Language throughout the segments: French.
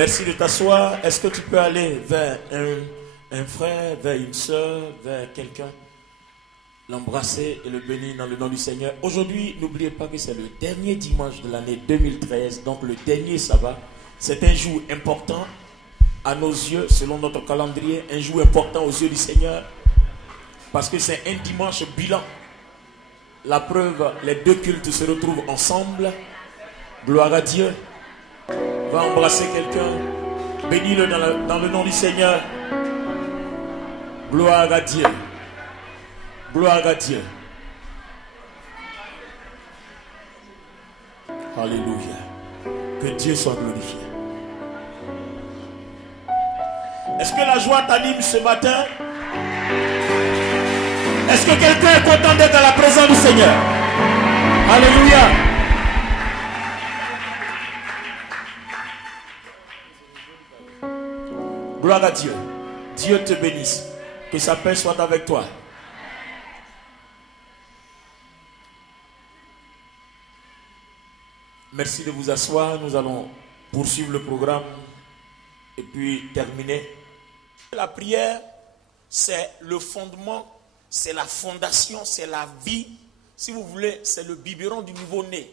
Merci de t'asseoir. Est-ce que tu peux aller vers un frère, vers une soeur, vers quelqu'un, l'embrasser et le bénir dans le nom du Seigneur. Aujourd'hui, n'oubliez pas que c'est le dernier dimanche de l'année 2013, donc le dernier sabbat. C'est un jour important à nos yeux, selon notre calendrier, un jour important aux yeux du Seigneur, parce que c'est un dimanche bilan. La preuve, les deux cultes se retrouvent ensemble. Gloire à Dieu. Va embrasser quelqu'un. Bénis-le dans le nom du Seigneur. Gloire à Dieu. Gloire à Dieu. Alléluia. Que Dieu soit glorifié. Est-ce que la joie t'anime ce matin? Est-ce que quelqu'un est content d'être dans la présence du Seigneur? Alléluia. Gloire à Dieu. Dieu te bénisse. Que sa paix soit avec toi. Merci de vous asseoir. Nous allons poursuivre le programme et puis terminer. La prière, c'est le fondement, c'est la fondation, c'est la vie. Si vous voulez, c'est le biberon du nouveau-né.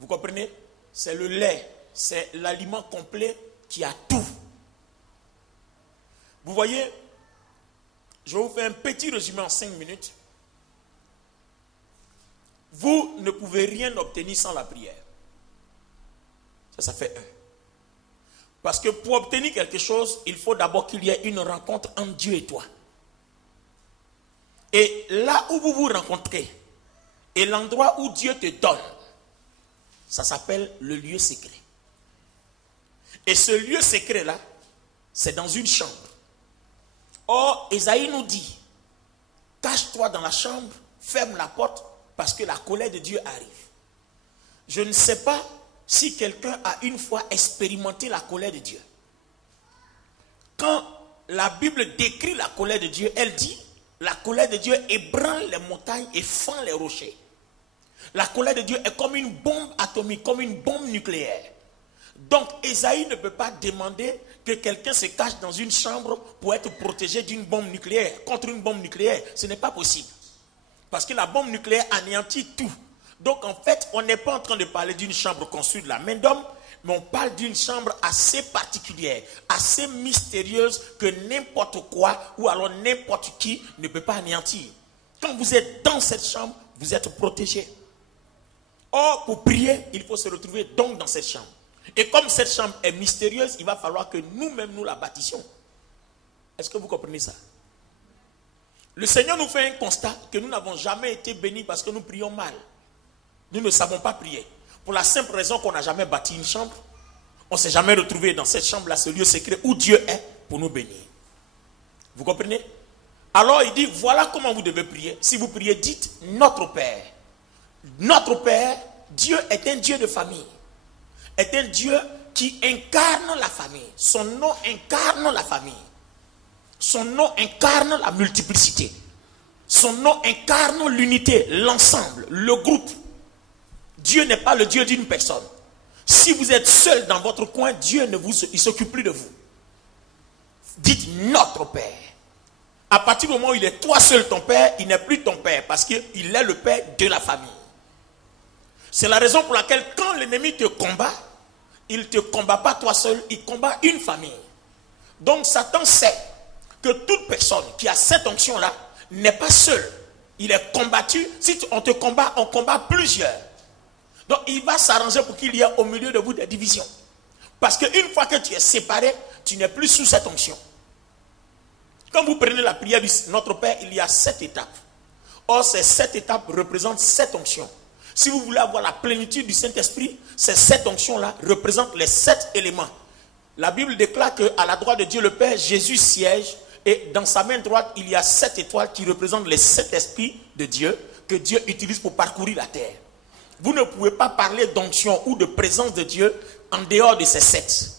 Vous comprenez? C'est le lait, c'est l'aliment complet qui a tout. Vous voyez, je vais vous faire un petit résumé en 5 minutes. Vous ne pouvez rien obtenir sans la prière. Ça fait un. Parce que pour obtenir quelque chose, il faut d'abord qu'il y ait une rencontre entre Dieu et toi. Et là où vous vous rencontrez, et l'endroit où Dieu te donne, ça s'appelle le lieu secret. Et ce lieu secret-là, c'est dans une chambre. Or, Ésaïe nous dit, cache-toi dans la chambre, ferme la porte, parce que la colère de Dieu arrive. Je ne sais pas si quelqu'un a une fois expérimenté la colère de Dieu. Quand la Bible décrit la colère de Dieu, elle dit, la colère de Dieu ébranle les montagnes et fend les rochers. La colère de Dieu est comme une bombe atomique, comme une bombe nucléaire. Donc, Ésaïe ne peut pas demander que quelqu'un se cache dans une chambre pour être protégé d'une bombe nucléaire, contre une bombe nucléaire. Ce n'est pas possible. Parce que la bombe nucléaire anéantit tout. Donc, en fait, on n'est pas en train de parler d'une chambre construite de la main d'homme, mais on parle d'une chambre assez particulière, assez mystérieuse que n'importe quoi ou alors n'importe qui ne peut pas anéantir. Quand vous êtes dans cette chambre, vous êtes protégé. Or, pour prier, il faut se retrouver donc dans cette chambre. Et comme cette chambre est mystérieuse, il va falloir que nous-mêmes nous la bâtissions. Est-ce que vous comprenez ça? Le Seigneur nous fait un constat que nous n'avons jamais été bénis parce que nous prions mal. Nous ne savons pas prier. Pour la simple raison qu'on n'a jamais bâti une chambre. On ne s'est jamais retrouvé dans cette chambre-là, ce lieu secret où Dieu est pour nous bénir. Vous comprenez? Alors il dit, voilà comment vous devez prier. Si vous priez, dites notre Père. Notre Père, Dieu est un Dieu de famille. Est un Dieu qui incarne la famille. Son nom incarne la famille. Son nom incarne la multiplicité. Son nom incarne l'unité, l'ensemble, le groupe. Dieu n'est pas le Dieu d'une personne. Si vous êtes seul dans votre coin, Dieu il s'occupe plus de vous. Dites notre Père. À partir du moment où il est toi seul ton Père, il n'est plus ton Père parce qu'il est le Père de la famille. C'est la raison pour laquelle quand l'ennemi te combat, il ne te combat pas toi seul, il combat une famille. Donc Satan sait que toute personne qui a cette onction-là n'est pas seule. Il est combattu. Si on te combat, on combat plusieurs. Donc il va s'arranger pour qu'il y ait au milieu de vous des divisions. Parce qu'une fois que tu es séparé, tu n'es plus sous cette onction. Quand vous prenez la prière de notre Père, il y a 7 étapes. Or, ces 7 étapes représentent 7 onctions. Si vous voulez avoir la plénitude du Saint-Esprit, ces 7 onctions-là représentent les 7 éléments. La Bible déclare qu'à la droite de Dieu le Père, Jésus siège et dans sa main droite, il y a 7 étoiles qui représentent les 7 esprits de Dieu que Dieu utilise pour parcourir la terre. Vous ne pouvez pas parler d'onction ou de présence de Dieu en dehors de ces 7.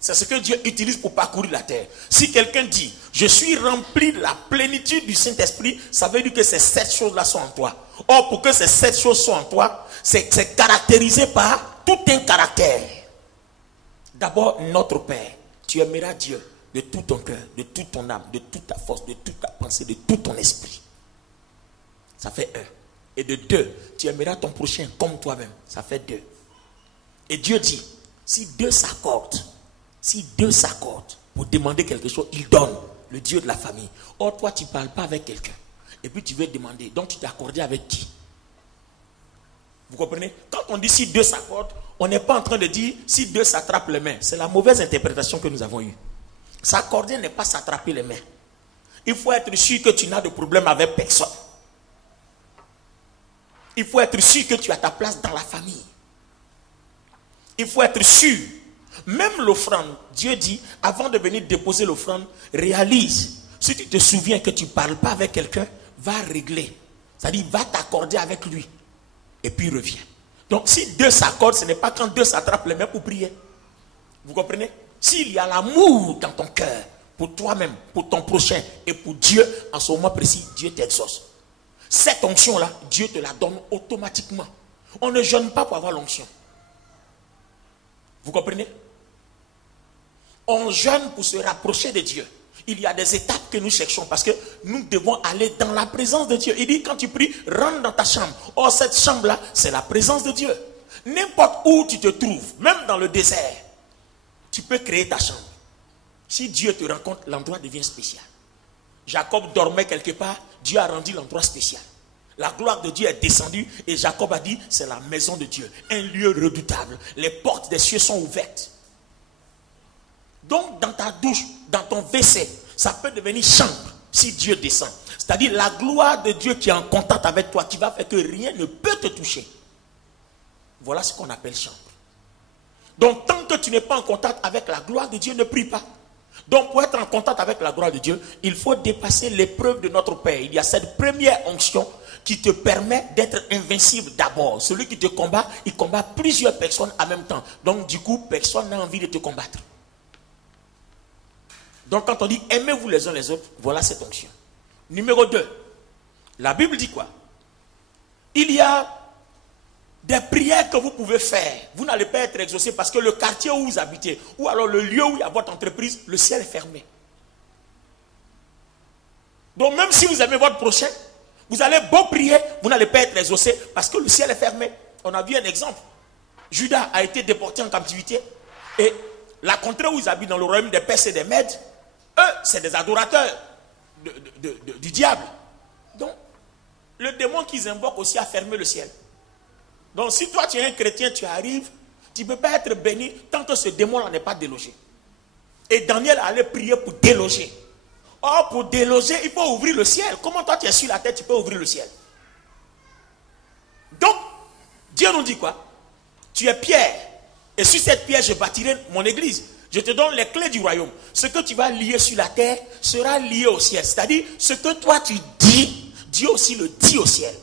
C'est ce que Dieu utilise pour parcourir la terre. Si quelqu'un dit, je suis rempli de la plénitude du Saint-Esprit, ça veut dire que ces 7 choses-là sont en toi. Or, pour que ces 7 choses soient en toi, c'est caractérisé par tout un caractère. D'abord, notre Père. Tu aimeras Dieu de tout ton cœur, de toute ton âme, de toute ta force, de toute ta pensée, de tout ton esprit. Ça fait 1. Et de 2, tu aimeras ton prochain comme toi-même. Ça fait 2. Et Dieu dit, si deux s'accordent pour demander quelque chose, il donne, le Dieu de la famille. Or, toi, tu ne parles pas avec quelqu'un. Et puis, tu veux demander. Donc, tu t'es accordé avec qui? Vous comprenez? Quand on dit si deux s'accordent, on n'est pas en train de dire si deux s'attrapent les mains. C'est la mauvaise interprétation que nous avons eue. S'accorder n'est pas s'attraper les mains. Il faut être sûr que tu n'as de problème avec personne. Il faut être sûr que tu as ta place dans la famille. Il faut être sûr. Même l'offrande, Dieu dit, avant de venir déposer l'offrande, réalise. Si tu te souviens que tu ne parles pas avec quelqu'un, va régler. C'est-à-dire, va t'accorder avec lui. Et puis reviens. Donc, si deux s'accordent, ce n'est pas quand deux s'attrapent les mains pour prier. Vous comprenez? S'il y a l'amour dans ton cœur, pour toi-même, pour ton prochain et pour Dieu, en ce moment précis, Dieu t'exauce. Cette onction-là, Dieu te la donne automatiquement. On ne jeûne pas pour avoir l'onction. Vous comprenez? On jeûne pour se rapprocher de Dieu. Il y a des étapes que nous cherchons parce que nous devons aller dans la présence de Dieu. Il dit quand tu pries, rentre dans ta chambre. Or cette chambre-là, c'est la présence de Dieu. N'importe où tu te trouves, même dans le désert, tu peux créer ta chambre. Si Dieu te rencontre, l'endroit devient spécial. Jacob dormait quelque part, Dieu a rendu l'endroit spécial. La gloire de Dieu est descendue et Jacob a dit, c'est la maison de Dieu, un lieu redoutable. Les portes des cieux sont ouvertes. Donc dans ta douche, dans ton WC, ça peut devenir chambre si Dieu descend. C'est-à-dire la gloire de Dieu qui est en contact avec toi, qui va faire que rien ne peut te toucher. Voilà ce qu'on appelle chambre. Donc tant que tu n'es pas en contact avec la gloire de Dieu, ne prie pas. Donc pour être en contact avec la gloire de Dieu, il faut dépasser l'épreuve de notre Père. Il y a cette première onction qui te permet d'être invincible d'abord. Celui qui te combat, il combat plusieurs personnes en même temps. Donc du coup, personne n'a envie de te combattre. Donc quand on dit aimez-vous les uns les autres, voilà cette onction. Numéro 2, la Bible dit quoi? Il y a des prières que vous pouvez faire. Vous n'allez pas être exaucé parce que le quartier où vous habitez, ou alors le lieu où il y a votre entreprise, le ciel est fermé. Donc même si vous aimez votre prochain, vous allez beau prier, vous n'allez pas être exaucé parce que le ciel est fermé. On a vu un exemple. Judas a été déporté en captivité et la contrée où ils habitent dans le royaume des Perses et des Mèdes, eux, c'est des adorateurs du diable. Donc, le démon qu'ils invoquent aussi a fermé le ciel. Donc, si toi, tu es un chrétien, tu arrives, tu ne peux pas être béni tant que ce démon-là n'est pas délogé. Et Daniel allait prier pour déloger. Or, pour déloger, il faut ouvrir le ciel. Comment toi, tu es sur la terre, tu peux ouvrir le ciel? Donc, Dieu nous dit quoi? Tu es pierre. Et sur cette pierre, je bâtirai mon église. Je te donne les clés du royaume. Ce que tu vas lier sur la terre sera lié au ciel. C'est-à-dire, ce que toi tu dis, Dieu aussi le dit au ciel.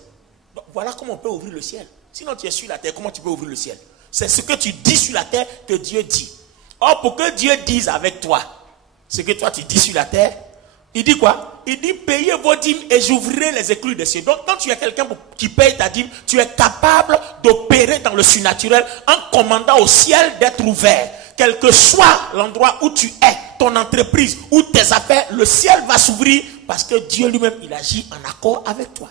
Donc, voilà comment on peut ouvrir le ciel. Sinon, tu es sur la terre, comment tu peux ouvrir le ciel? C'est ce que tu dis sur la terre que Dieu dit. Or, pour que Dieu dise avec toi ce que toi tu dis sur la terre, il dit quoi? Il dit payez vos dîmes et j'ouvrirai les éclus des cieux. Donc quand tu es quelqu'un qui paye ta dîme, tu es capable d'opérer dans le surnaturel en commandant au ciel d'être ouvert. Quel que soit l'endroit où tu es, ton entreprise ou tes affaires, le ciel va s'ouvrir parce que Dieu lui-même, il agit en accord avec toi.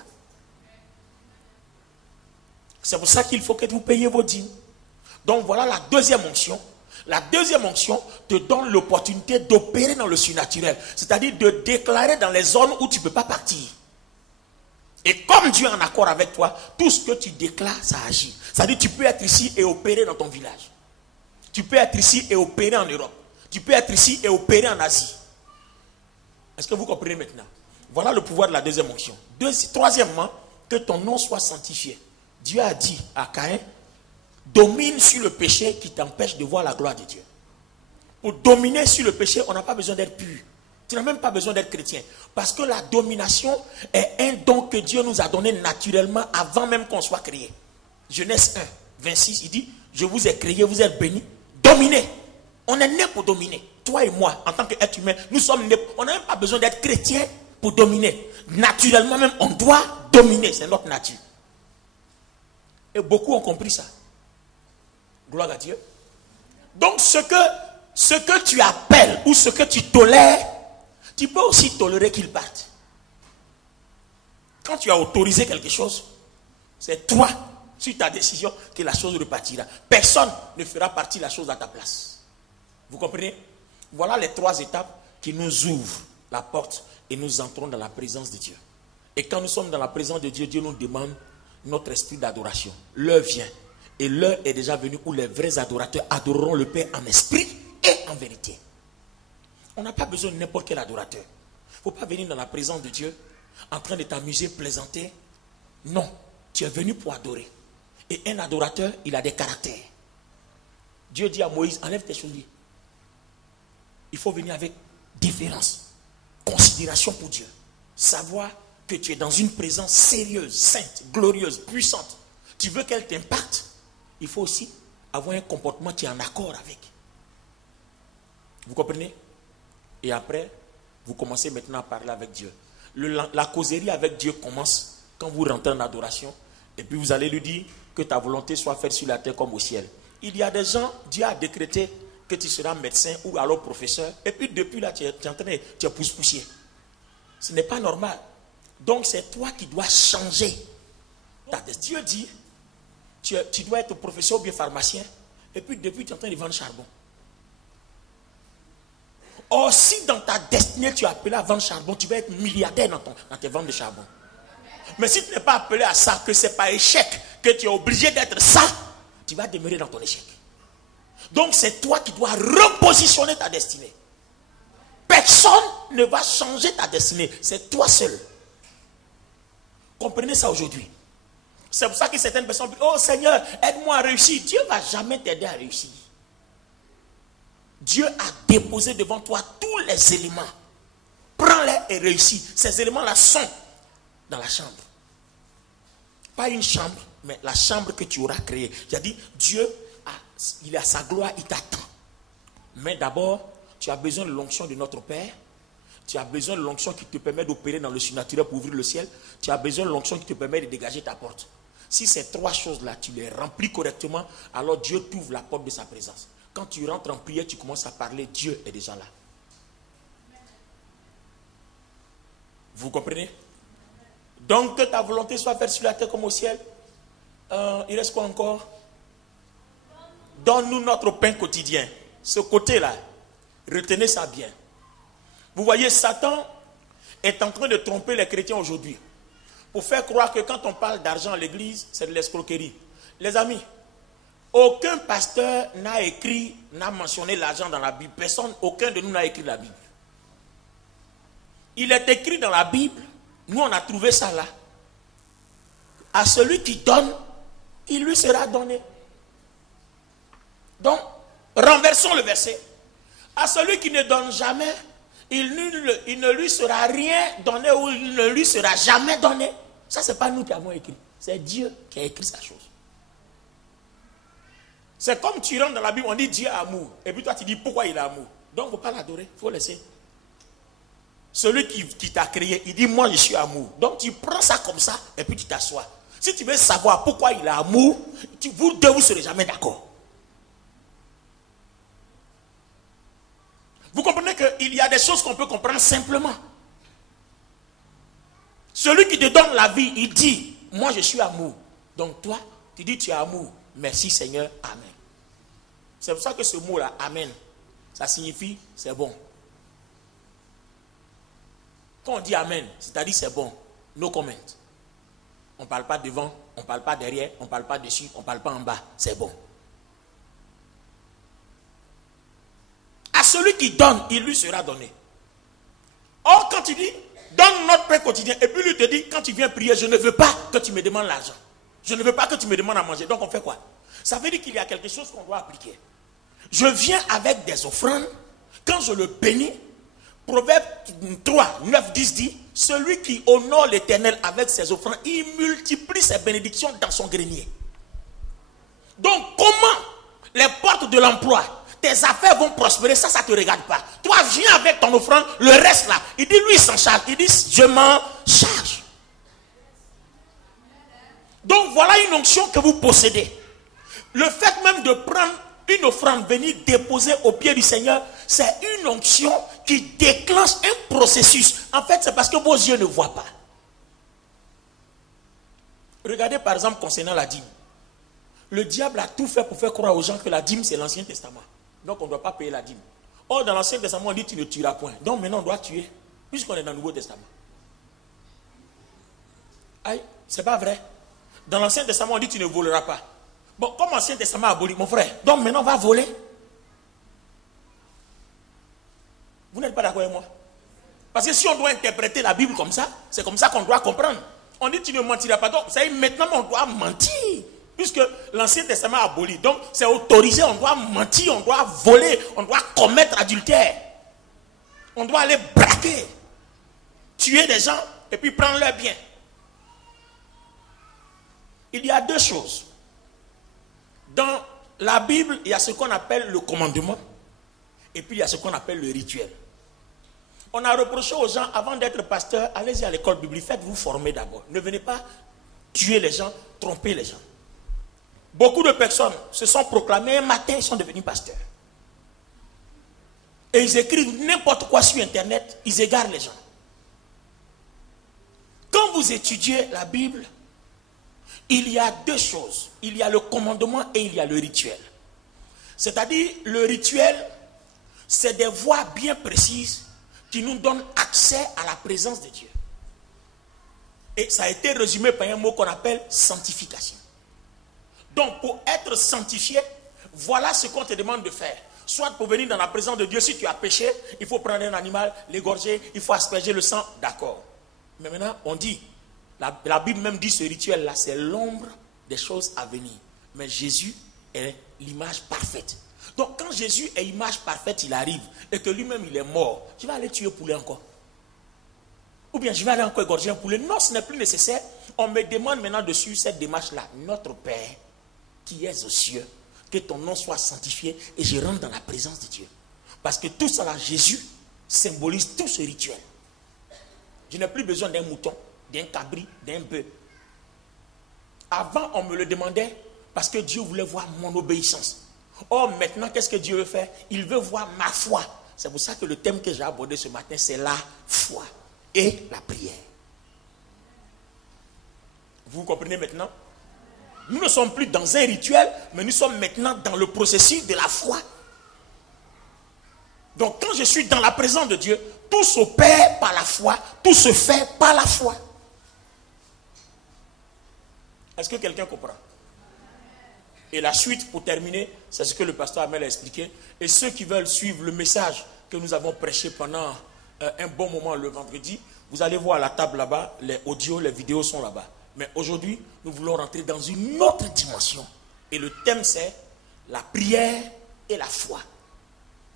C'est pour ça qu'il faut que vous payiez vos dîmes. Donc voilà la deuxième onction. La deuxième onction te donne l'opportunité d'opérer dans le surnaturel. C'est-à-dire de déclarer dans les zones où tu ne peux pas partir. Et comme Dieu est en accord avec toi, tout ce que tu déclares, ça agit. C'est-à-dire tu peux être ici et opérer dans ton village. Tu peux être ici et opérer en Europe. Tu peux être ici et opérer en Asie. Est-ce que vous comprenez maintenant? Voilà le pouvoir de la deuxième onction. Troisièmement, que ton nom soit sanctifié. Dieu a dit à Caïn, domine sur le péché qui t'empêche de voir la gloire de Dieu. Pour dominer sur le péché, on n'a pas besoin d'être pur. Tu n'as même pas besoin d'être chrétien. Parce que la domination est un don que Dieu nous a donné naturellement avant même qu'on soit créé. Genèse 1, 26, il dit, je vous ai créé, vous êtes bénis. Dominez. On est né pour dominer. Toi et moi, en tant qu'être humain, nous sommes nés. On n'a même pas besoin d'être chrétien pour dominer. Naturellement même, on doit dominer. C'est notre nature. Et beaucoup ont compris ça. Gloire à Dieu. Donc ce que tu appelles ou ce que tu tolères, tu peux aussi tolérer qu'il parte. Quand tu as autorisé quelque chose, c'est toi, sur ta décision, que la chose repartira. Personne ne fera partie de la chose à ta place. Vous comprenez? Voilà les 3 étapes qui nous ouvrent la porte et nous entrons dans la présence de Dieu. Et quand nous sommes dans la présence de Dieu, Dieu nous demande notre esprit d'adoration. L'heure vient. Et l'heure est déjà venue où les vrais adorateurs adoreront le Père en esprit et en vérité. On n'a pas besoin de n'importe quel adorateur. Il ne faut pas venir dans la présence de Dieu en train de t'amuser, plaisanter. Non, tu es venu pour adorer. Et un adorateur, il a des caractères. Dieu dit à Moïse, enlève tes souliers. Il faut venir avec déférence, considération pour Dieu. Savoir que tu es dans une présence sérieuse, sainte, glorieuse, puissante. Tu veux qu'elle t'impacte, il faut aussi avoir un comportement qui est en accord avec. Vous comprenez? Et après, vous commencez maintenant à parler avec Dieu. La causerie avec Dieu commence quand vous rentrez en adoration. Et puis vous allez lui dire que ta volonté soit faite sur la terre comme au ciel. Il y a des gens, Dieu a décrété que tu seras médecin ou alors professeur. Et puis depuis là, tu es en train de pousse-poussier. Ce n'est pas normal. Donc c'est toi qui dois changer. Dieu dit, tu dois être professeur ou bien pharmacien. Et puis depuis, tu es en train de vendre charbon. Or, si dans ta destinée, tu es appelé à vendre charbon, tu vas être milliardaire dans tes ventes de charbon. Mais si tu n'es pas appelé à ça, que c'est par échec, que tu es obligé d'être ça, tu vas demeurer dans ton échec. Donc c'est toi qui dois repositionner ta destinée. Personne ne va changer ta destinée, c'est toi seul. Comprenez ça aujourd'hui. C'est pour ça que certaines personnes disent, oh Seigneur, aide-moi à réussir. Dieu ne va jamais t'aider à réussir. Dieu a déposé devant toi tous les éléments. Prends-les et réussis. Ces éléments-là sont dans la chambre. Pas une chambre, mais la chambre que tu auras créée. J'ai dit, Dieu, il a sa gloire, il t'attend. Mais d'abord, tu as besoin de l'onction de notre Père. Tu as besoin de l'onction qui te permet d'opérer dans le surnaturel pour ouvrir le ciel. Tu as besoin de l'onction qui te permet de dégager ta porte. Si ces 3 choses-là, tu les remplis correctement, alors Dieu t'ouvre la porte de sa présence. Quand tu rentres en prière, tu commences à parler, Dieu est déjà là. Vous comprenez? Donc que ta volonté soit faite sur la terre comme au ciel. Il reste quoi encore? Donne-nous notre pain quotidien. Ce côté-là, retenez ça bien. Vous voyez, Satan est en train de tromper les chrétiens aujourd'hui. Pour faire croire que quand on parle d'argent à l'église, c'est de l'escroquerie. Les amis, aucun pasteur n'a mentionné l'argent dans la Bible. Aucun de nous n'a écrit la Bible. Il est écrit dans la Bible, nous on a trouvé ça là. À celui qui donne, il lui sera donné. Donc, renversons le verset. À celui qui ne donne jamais, il ne lui sera rien donné ou il ne lui sera jamais donné. Ça, ce n'est pas nous qui avons écrit. C'est Dieu qui a écrit sa chose. C'est comme tu rentres dans la Bible, on dit Dieu est amour. Et puis toi, tu dis pourquoi il est amour. Donc, il ne faut pas l'adorer, il faut laisser. Celui qui t'a créé, il dit moi je suis amour. Donc, tu prends ça comme ça et puis tu t'assois. Si tu veux savoir pourquoi il est amour, vous deux, vous ne serez jamais d'accord. Vous comprenez qu'il y a des choses qu'on peut comprendre simplement. Celui qui te donne la vie, il dit, moi je suis amour. Donc toi, tu dis tu es amour. Merci Seigneur, amen. C'est pour ça que ce mot-là, amen, ça signifie c'est bon. Quand on dit amen, c'est-à-dire c'est bon, no comment. On ne parle pas devant, on ne parle pas derrière, on ne parle pas dessus, on ne parle pas en bas, c'est bon. À celui qui donne, il lui sera donné. Or, quand tu dis, donne notre pain quotidien, et puis lui te dit, quand tu viens prier, je ne veux pas que tu me demandes l'argent. Je ne veux pas que tu me demandes à manger. Donc on fait quoi? Ça veut dire qu'il y a quelque chose qu'on doit appliquer. Je viens avec des offrandes, quand je le bénis, Proverbe 3, 9, 10 dit, celui qui honore l'Éternel avec ses offrandes, il multiplie ses bénédictions dans son grenier. Donc comment les portes de l'emploi, tes affaires vont prospérer, ça ne te regarde pas. Toi, viens avec ton offrande, le reste là, il dit, lui, il s'en charge. Il dit, je m'en charge. Donc, voilà une onction que vous possédez. Le fait même de prendre une offrande, venir déposer au pied du Seigneur, c'est une onction qui déclenche un processus. En fait, c'est parce que vos yeux ne voient pas. Regardez par exemple concernant la dîme. Le diable a tout fait pour faire croire aux gens que la dîme c'est l'Ancien Testament. Donc on ne doit pas payer la dîme. Or dans l'Ancien Testament on dit tu ne tueras point. Donc maintenant on doit tuer. Puisqu'on est dans le Nouveau Testament. Aïe, c'est pas vrai. Dans l'Ancien Testament on dit tu ne voleras pas. Bon, comme l'Ancien Testament a aboli, mon frère, donc maintenant on va voler. Vous n'êtes pas d'accord avec moi? Parce que si on doit interpréter la Bible comme ça, c'est comme ça qu'on doit comprendre. On dit tu ne mentiras pas. Donc, ça y est, maintenant on doit mentir. Puisque l'Ancien Testament a aboli. Donc, c'est autorisé, on doit mentir, on doit voler, on doit commettre adultère. On doit aller braquer, tuer des gens et puis prendre leurs biens. Il y a deux choses. Dans la Bible, il y a ce qu'on appelle le commandement et puis il y a ce qu'on appelle le rituel. On a reproché aux gens, avant d'être pasteur, allez-y à l'école biblique, faites-vous former d'abord. Ne venez pas tuer les gens, tromper les gens. Beaucoup de personnes se sont proclamées, un matin, ils sont devenus pasteurs. Et ils écrivent n'importe quoi sur Internet, ils égarent les gens. Quand vous étudiez la Bible, il y a deux choses. Il y a le commandement et il y a le rituel. C'est-à-dire, le rituel, c'est des voies bien précises qui nous donnent accès à la présence de Dieu. Et ça a été résumé par un mot qu'on appelle sanctification. Donc, pour être sanctifié, voilà ce qu'on te demande de faire. Soit pour venir dans la présence de Dieu, si tu as péché, il faut prendre un animal, l'égorger, il faut asperger le sang, d'accord. Mais maintenant, on dit, la Bible même dit ce rituel-là, c'est l'ombre des choses à venir. Mais Jésus est l'image parfaite. Donc, quand Jésus est l'image parfaite, il arrive, et que lui-même, il est mort, je vais aller tuer un poulet encore. Ou bien, je vais aller encore égorger un poulet. Non, ce n'est plus nécessaire. On me demande maintenant de suivre cette démarche-là. Notre Père, qui es aux cieux, que ton nom soit sanctifié et je rentre dans la présence de Dieu. Parce que tout ça là, Jésus symbolise tout ce rituel. Je n'ai plus besoin d'un mouton, d'un cabri, d'un bœuf. Avant, on me le demandait parce que Dieu voulait voir mon obéissance. Or, maintenant, qu'est-ce que Dieu veut faire? Il veut voir ma foi. C'est pour ça que le thème que j'ai abordé ce matin, c'est la foi et la prière. Vous comprenez maintenant? Nous ne sommes plus dans un rituel, mais nous sommes maintenant dans le processus de la foi. Donc quand je suis dans la présence de Dieu, tout s'opère par la foi, tout se fait par la foi. Est-ce que quelqu'un comprend? Et la suite, pour terminer, c'est ce que le pasteur Amel a expliqué. Et ceux qui veulent suivre le message que nous avons prêché pendant un bon moment le vendredi, vous allez voir à la table là-bas, les audios, les vidéos sont là-bas. Mais aujourd'hui, nous voulons rentrer dans une autre dimension. Et le thème, c'est la prière et la foi.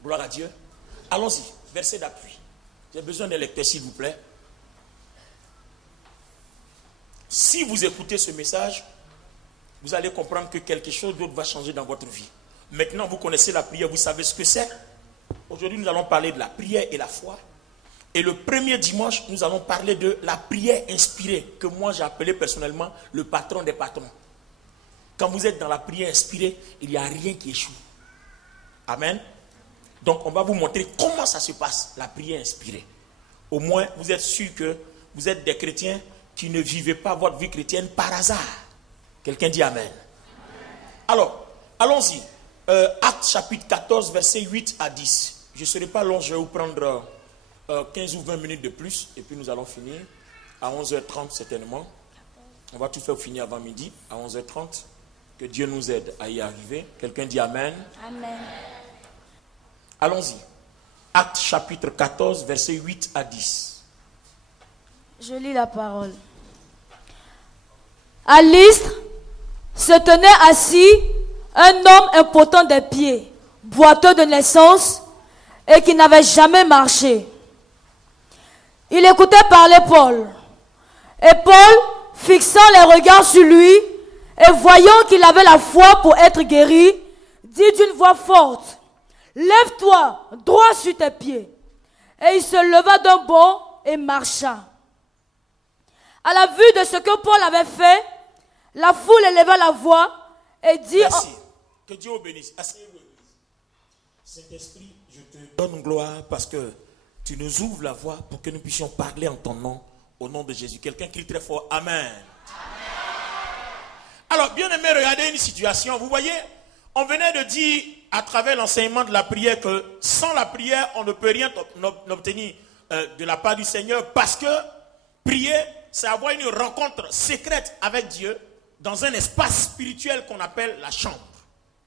Gloire à Dieu. Allons-y, verset d'appui. J'ai besoin d'un lecteur, s'il vous plaît. Si vous écoutez ce message, vous allez comprendre que quelque chose d'autre va changer dans votre vie. Maintenant, vous connaissez la prière, vous savez ce que c'est. Aujourd'hui, nous allons parler de la prière et la foi. Et le premier dimanche, nous allons parler de la prière inspirée, que moi j'ai appelé personnellement le patron des patrons. Quand vous êtes dans la prière inspirée, il n'y a rien qui échoue. Amen. Donc on va vous montrer comment ça se passe, la prière inspirée. Au moins, vous êtes sûr que vous êtes des chrétiens qui ne vivez pas votre vie chrétienne par hasard. Quelqu'un dit Amen. Alors, allons-y. Actes chapitre 14, versets 8 à 10. Je ne serai pas long, je vais vous prendre 15 ou 20 minutes de plus, et puis nous allons finir à 11h30 certainement. On va tout faire finir avant midi, à 11h30. Que Dieu nous aide à y arriver. Quelqu'un dit Amen. Amen. Allons-y. Actes chapitre 14, versets 8 à 10. Je lis la parole. À Lystre se tenait assis un homme impotent des pieds, boiteux de naissance et qui n'avait jamais marché. Il écoutait parler Paul. Et Paul, fixant les regards sur lui et voyant qu'il avait la foi pour être guéri, dit d'une voix forte, « Lève-toi, droit sur tes pieds. » Et il se leva d'un bond et marcha. À la vue de ce que Paul avait fait, la foule éleva la voix et dit... Merci. Que Dieu vous bénisse. Asseyez-vous. Saint-Esprit, je te donne gloire parce que tu nous ouvres la voie pour que nous puissions parler en ton nom, au nom de Jésus. Quelqu'un crie très fort, Amen. Amen. Alors, bien aimé, regardez une situation. Vous voyez, on venait de dire à travers l'enseignement de la prière que sans la prière, on ne peut rien obtenir de la part du Seigneur, parce que prier, c'est avoir une rencontre secrète avec Dieu dans un espace spirituel qu'on appelle la chambre.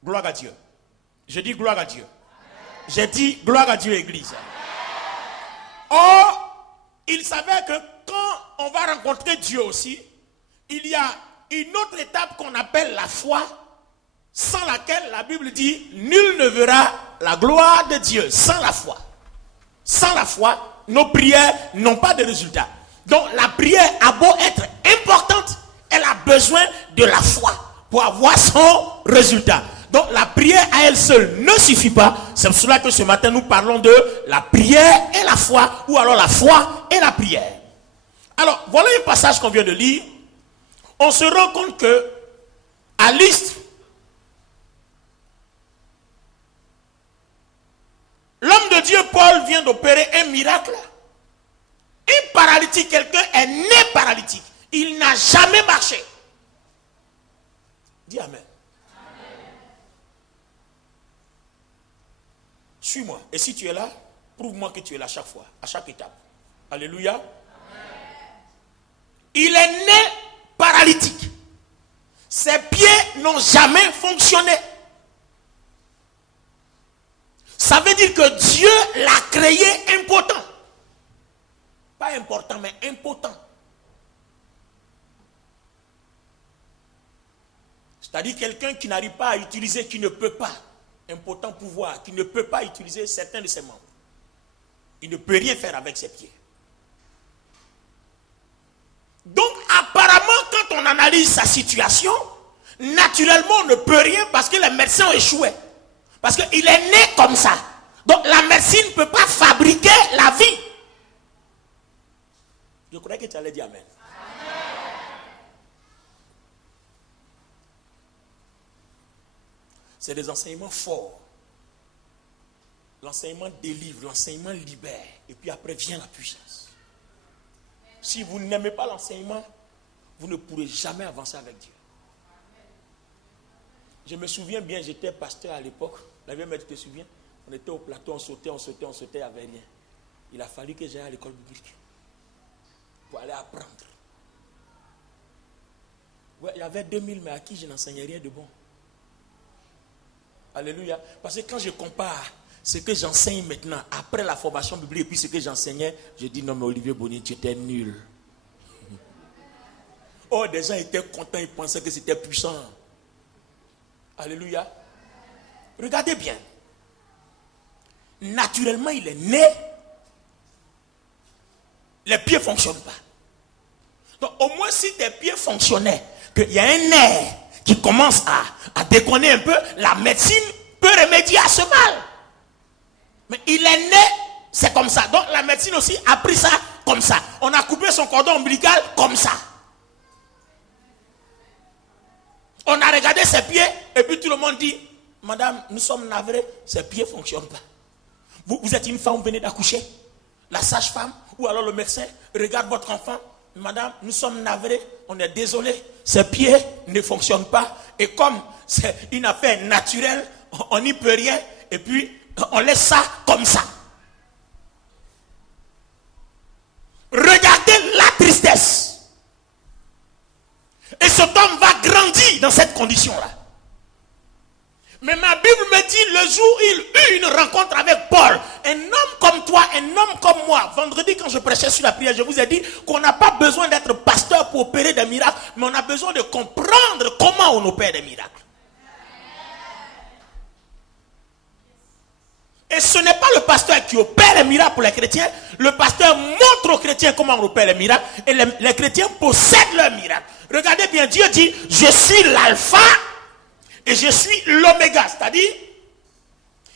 Gloire à Dieu. Je dis gloire à Dieu. J'ai dit gloire à Dieu, Église. Or, il s'avère que quand on va rencontrer Dieu aussi, il y a une autre étape qu'on appelle la foi, sans laquelle la Bible dit nul ne verra la gloire de Dieu. Sans la foi. Sans la foi, nos prières n'ont pas de résultat. Donc la prière a beau être importante, elle a besoin de la foi pour avoir son résultat. Donc la prière à elle seule ne suffit pas. C'est pour cela que ce matin nous parlons de la prière et la foi, ou alors la foi et la prière. Alors voilà un passage qu'on vient de lire. On se rend compte que à Lystre, l'homme de Dieu Paul vient d'opérer un miracle. Un paralytique, quelqu'un est né paralytique. Il n'a jamais marché. Dis Amen. Suis-moi. Et si tu es là, prouve-moi que tu es là chaque fois, à chaque étape. Alléluia. Amen. Il est né paralytique. Ses pieds n'ont jamais fonctionné. Ça veut dire que Dieu l'a créé impotent. Pas important, mais impotent. C'est-à-dire quelqu'un qui n'arrive pas à utiliser, qui ne peut pas, impotent pouvoir, qui ne peut pas utiliser certains de ses membres. Il ne peut rien faire avec ses pieds. Donc apparemment, quand on analyse sa situation, naturellement on ne peut rien parce que les médecins ont échoué. Parce qu'il est né comme ça. Donc la médecine ne peut pas fabriquer la vie. Je croyais que tu allais dire Amen. C'est des enseignements forts. L'enseignement délivre, l'enseignement libère. Et puis après vient la puissance. Si vous n'aimez pas l'enseignement, vous ne pourrez jamais avancer avec Dieu. Je me souviens bien, j'étais pasteur à l'époque. La vieille mère, tu te souviens? On était au plateau, on sautait, il n'y avait rien. Il a fallu que j'aille à l'école biblique pour aller apprendre. Ouais, il y avait 2000, mais à qui je n'enseignais rien de bon. Alléluia. Parce que quand je compare ce que j'enseigne maintenant, après la formation biblique, et puis ce que j'enseignais, je dis non mais Olivier Bonnier, tu étais nul. Oh, des gens étaient contents, ils pensaient que c'était puissant. Alléluia. Regardez bien. Naturellement, il est né. Les pieds ne fonctionnent pas. Donc, au moins, si tes pieds fonctionnaient, qu'il y a un nerf qui commence à déconner un peu, la médecine peut remédier à ce mal. Mais il est né, c'est comme ça. Donc, la médecine aussi a pris ça comme ça. On a coupé son cordon ombilical comme ça. On a regardé ses pieds et puis tout le monde dit, madame, nous sommes navrés, ses pieds ne fonctionnent pas. Vous êtes une femme, vous venez d'accoucher. La sage-femme ou alors le médecin regarde votre enfant. Madame, nous sommes navrés, on est désolé, ses pieds ne fonctionnent pas. Et comme c'est une affaire naturelle, on n'y peut rien. Et puis, on laisse ça comme ça. Regardez la tristesse. Et cet homme va grandir dans cette condition-là. Mais ma Bible me dit, le jour où il eut une rencontre avec Paul, un homme comme toi, un homme comme moi, vendredi quand je prêchais sur la prière, je vous ai dit qu'on n'a pas besoin d'être pasteur pour opérer des miracles, mais on a besoin de comprendre comment on opère des miracles. Et ce n'est pas le pasteur qui opère les miracles pour les chrétiens, le pasteur montre aux chrétiens comment on opère les miracles, et les chrétiens possèdent leurs miracles. Regardez bien, Dieu dit, je suis l'alpha et je suis l'oméga. C'est-à-dire,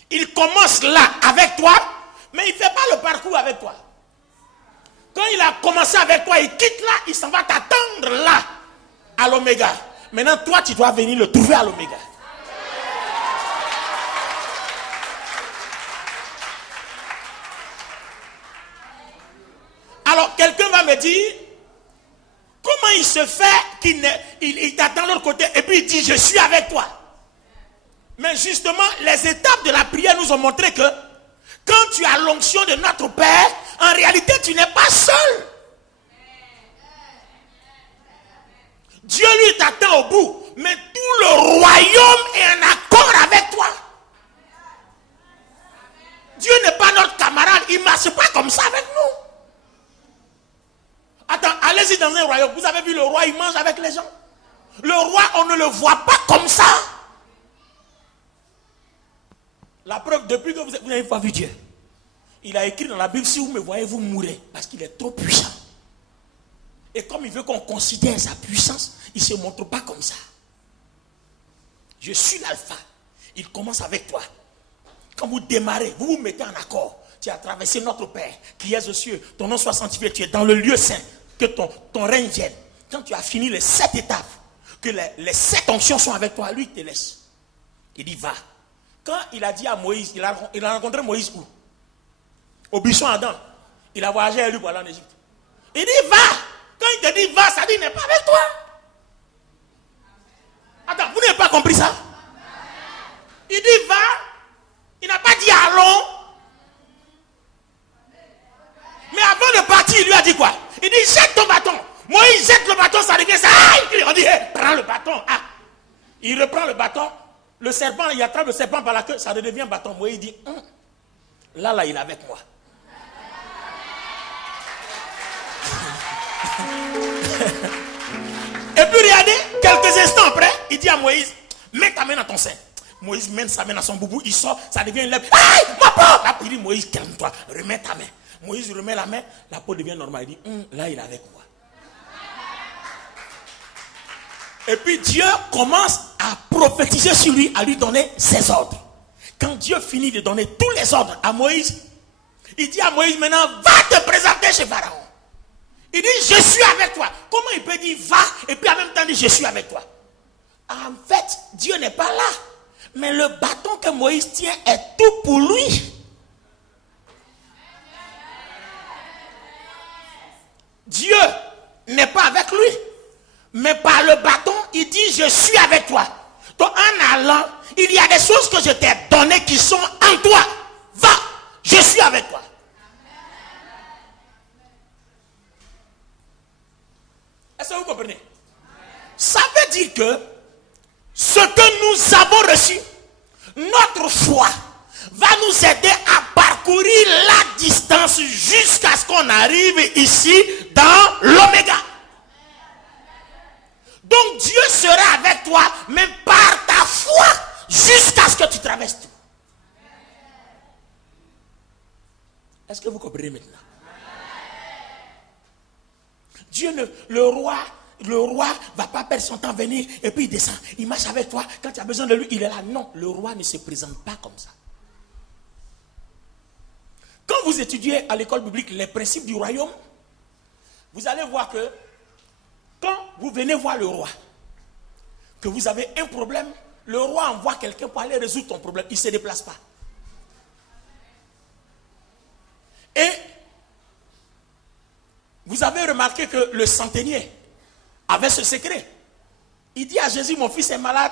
il commence là avec toi, mais il ne fait pas le parcours avec toi. Quand il a commencé avec toi, il quitte là, il s'en va t'attendre là, à l'oméga. Maintenant, toi, tu dois venir le trouver à l'oméga. avait dit, comment il se fait qu'il t'attend de l'autre côté et puis il dit, je suis avec toi. Mais justement, les étapes de la prière nous ont montré que quand tu as l'onction de notre Père, en réalité, tu n'es pas seul. Dieu lui t'attend au bout, mais tout le royaume est en accord avec toi. Dieu n'est pas notre camarade, il ne marche pas comme ça avec nous. Attends, allez-y dans un royaume. Vous avez vu le roi, il mange avec les gens. Le roi, on ne le voit pas comme ça. La preuve, depuis que vous n'avez pas vu Dieu, il a écrit dans la Bible, si vous me voyez, vous mourrez, parce qu'il est trop puissant. Et comme il veut qu'on considère sa puissance, il ne se montre pas comme ça. Je suis l'alpha. Il commence avec toi. Quand vous démarrez, vous vous mettez en accord. Tu as traversé notre Père qui est aux cieux. Ton nom soit sanctifié. Tu es dans le lieu saint. Que ton règne vienne. Quand tu as fini les 7 étapes, que les 7 onctions sont avec toi, lui il te laisse. Il dit va. Quand il a dit à Moïse, il a rencontré Moïse où? Au buisson Adam. Il a voyagé avec lui pour aller en Égypte. Il dit va. Quand il te dit va, ça dit il n'est pas avec toi. Attends, vous n'avez pas compris ça? Il dit va. Il n'a pas dit allons. Mais avant de partir, il lui a dit quoi? Il dit jette ton bâton. Moïse jette le bâton, ça devient ça. On dit hey, prends le bâton. Ah. Il reprend le bâton. Le serpent, il attrape le serpent par la queue, ça devient bâton. Moïse dit là, il est avec moi. Et puis regardez, quelques instants après, il dit à Moïse, mets ta main dans ton sein. Moïse met sa main dans son boubou, il sort, ça devient une lèvre. Aïe, ma peau! Là, il dit, Moïse, calme-toi, remets ta main. Moïse remet la main, la peau devient normale. Il dit, là, il est avec moi. Et puis Dieu commence à prophétiser sur lui, à lui donner ses ordres. Quand Dieu finit de donner tous les ordres à Moïse, il dit à Moïse, maintenant, va te présenter chez Pharaon. Il dit, je suis avec toi. Comment il peut dire, va, et puis en même temps dire, je suis avec toi? En fait, Dieu n'est pas là. Mais le bâton que Moïse tient est tout pour lui. Dieu n'est pas avec lui. Mais par le bâton, il dit, je suis avec toi. Donc en allant, il y a des choses que je t'ai données qui sont en toi. Va, je suis avec toi. Est-ce que vous comprenez? Ça veut dire que ce que nous avons reçu, notre foi, va nous aider à parcourir la distance jusqu'à ce qu'on arrive ici dans l'oméga. Donc Dieu sera avec toi, mais par ta foi, jusqu'à ce que tu traverses tout. Est-ce que vous comprenez maintenant? Le roi ne va pas perdre son temps à venir et puis il descend. Il marche avec toi. Quand tu as besoin de lui, il est là. Non, le roi ne se présente pas comme ça. Quand vous étudiez à l'école biblique les principes du royaume, vous allez voir que quand vous venez voir le roi, que vous avez un problème, le roi envoie quelqu'un pour aller résoudre ton problème. Il ne se déplace pas. Et vous avez remarqué que le centenier avait ce secret. Il dit à Jésus, mon fils est malade,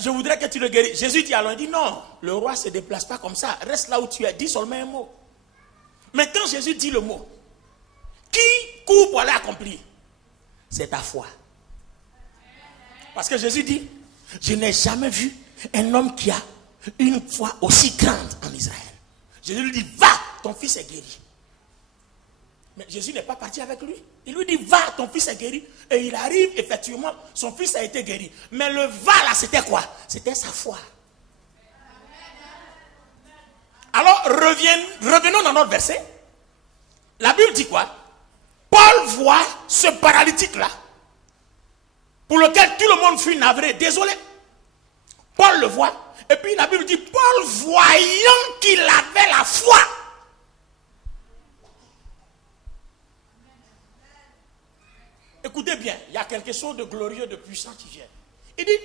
je voudrais que tu le guérisses. Jésus dit alors, il dit non, le roi ne se déplace pas comme ça, reste là où tu es, dis seulement un mot. Mais quand Jésus dit le mot, qui court pour aller accomplir? C'est ta foi. Parce que Jésus dit, je n'ai jamais vu un homme qui a une foi aussi grande en Israël. Jésus lui dit, va, ton fils est guéri. Mais Jésus n'est pas parti avec lui. Il lui dit, va, ton fils est guéri. Et il arrive, effectivement, son fils a été guéri. Mais le va là, c'était quoi? C'était sa foi. Alors, revenons dans notre verset. La Bible dit quoi? Paul voit ce paralytique-là, pour lequel tout le monde fut navré. Désolé. Paul le voit. Et puis la Bible dit, Paul voyant qu'il avait la foi. Écoutez bien, il y a quelque chose de glorieux, de puissant qui vient. Il dit,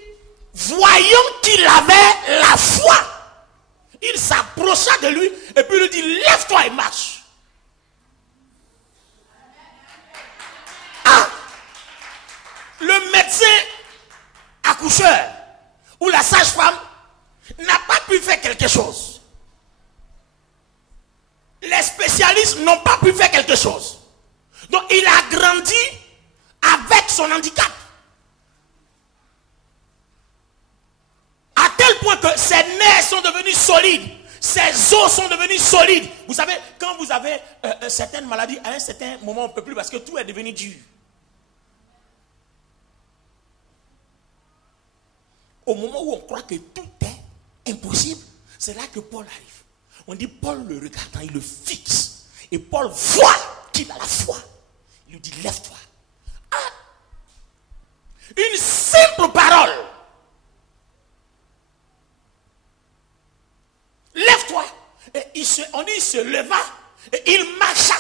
voyant qu'il avait la foi, il s'approcha de lui et puis il lui dit, lève-toi et marche. médecin accoucheur ou la sage-femme n'a pas pu faire quelque chose. Les spécialistes n'ont pas pu faire quelque chose. Donc il a grandi avec son handicap. À tel point que ses nerfs sont devenus solides. Ses os sont devenus solides. Vous savez, quand vous avez certaines maladies, à un certain moment, on ne peut plus parce que tout est devenu dur. Au moment où on croit que tout est impossible, c'est là que Paul arrive. On dit Paul le regardant, il le fixe. Et Paul voit qu'il a la foi. Il lui dit lève-toi. Ah, une simple parole. Lève-toi. Et on dit il se leva et il marcha.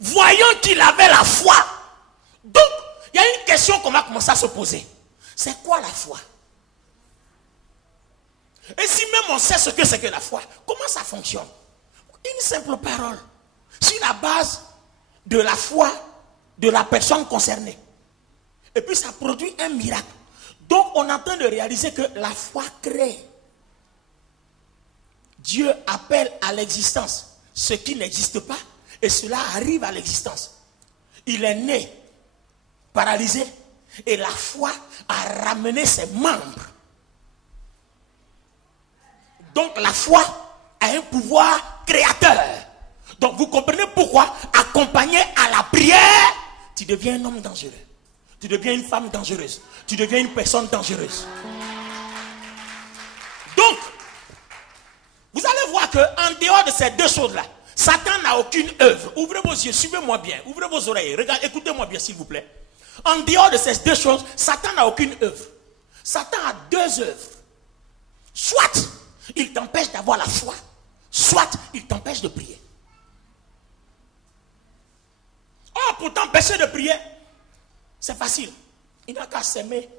Voyant qu'il avait la foi. Donc, il y a une question qu'on va commencer à se poser. C'est quoi la foi? Et si même on sait ce que c'est que la foi, comment ça fonctionne? Une simple parole. Sur la base de la foi de la personne concernée. Et puis ça produit un miracle. Donc on est en train de réaliser que la foi crée. Dieu appelle à l'existence ce qui n'existe pas. Et cela arrive à l'existence. Il est né paralysé. Et la foi a ramené ses membres. Donc la foi a un pouvoir créateur. Donc vous comprenez pourquoi, accompagné à la prière, tu deviens un homme dangereux. Tu deviens une femme dangereuse. Tu deviens une personne dangereuse. Donc, vous allez voir qu'en dehors de ces deux choses-là, Satan n'a aucune œuvre. Ouvrez vos yeux, suivez-moi bien. Ouvrez vos oreilles. Regardez, écoutez-moi bien, s'il vous plaît. En dehors de ces deux choses, Satan n'a aucune œuvre. Satan a deux œuvres. Soit il t'empêche d'avoir la foi, soit il t'empêche de prier. Oh, pour t'empêcher de prier, c'est facile. Il n'a qu'à s'aimer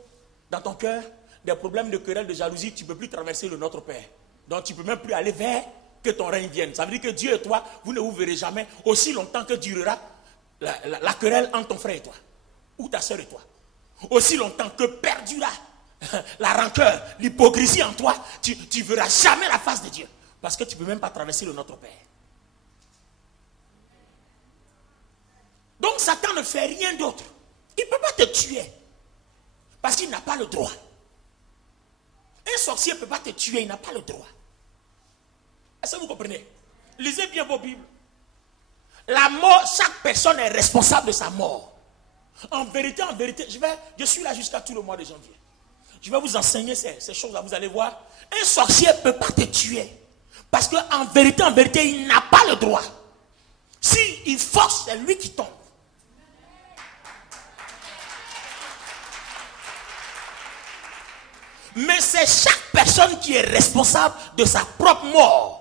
dans ton cœur des problèmes de querelle, de jalousie. Tu ne peux plus traverser le Notre Père. Donc tu ne peux même plus aller vers que ton règne vienne. Ça veut dire que Dieu et toi, vous ne vous verrez jamais aussi longtemps que durera la querelle entre ton frère et toi. Ou ta soeur et toi. Aussi longtemps que perdura la rancœur, l'hypocrisie en toi, tu ne verras jamais la face de Dieu. Parce que tu ne peux même pas traverser le Notre Père. Donc Satan ne fait rien d'autre. Il ne peut pas te tuer. Parce qu'il n'a pas le droit. Un sorcier ne peut pas te tuer, il n'a pas le droit. Est-ce que vous comprenez? Lisez bien vos Bibles. La mort, chaque personne est responsable de sa mort. En vérité, je suis là jusqu'à tout le mois de janvier. Je vais vous enseigner ces choses-là, vous allez voir. Un sorcier ne peut pas te tuer. Parce qu'en vérité, il n'a pas le droit. S'il force, c'est lui qui tombe. Mais c'est chaque personne qui est responsable de sa propre mort.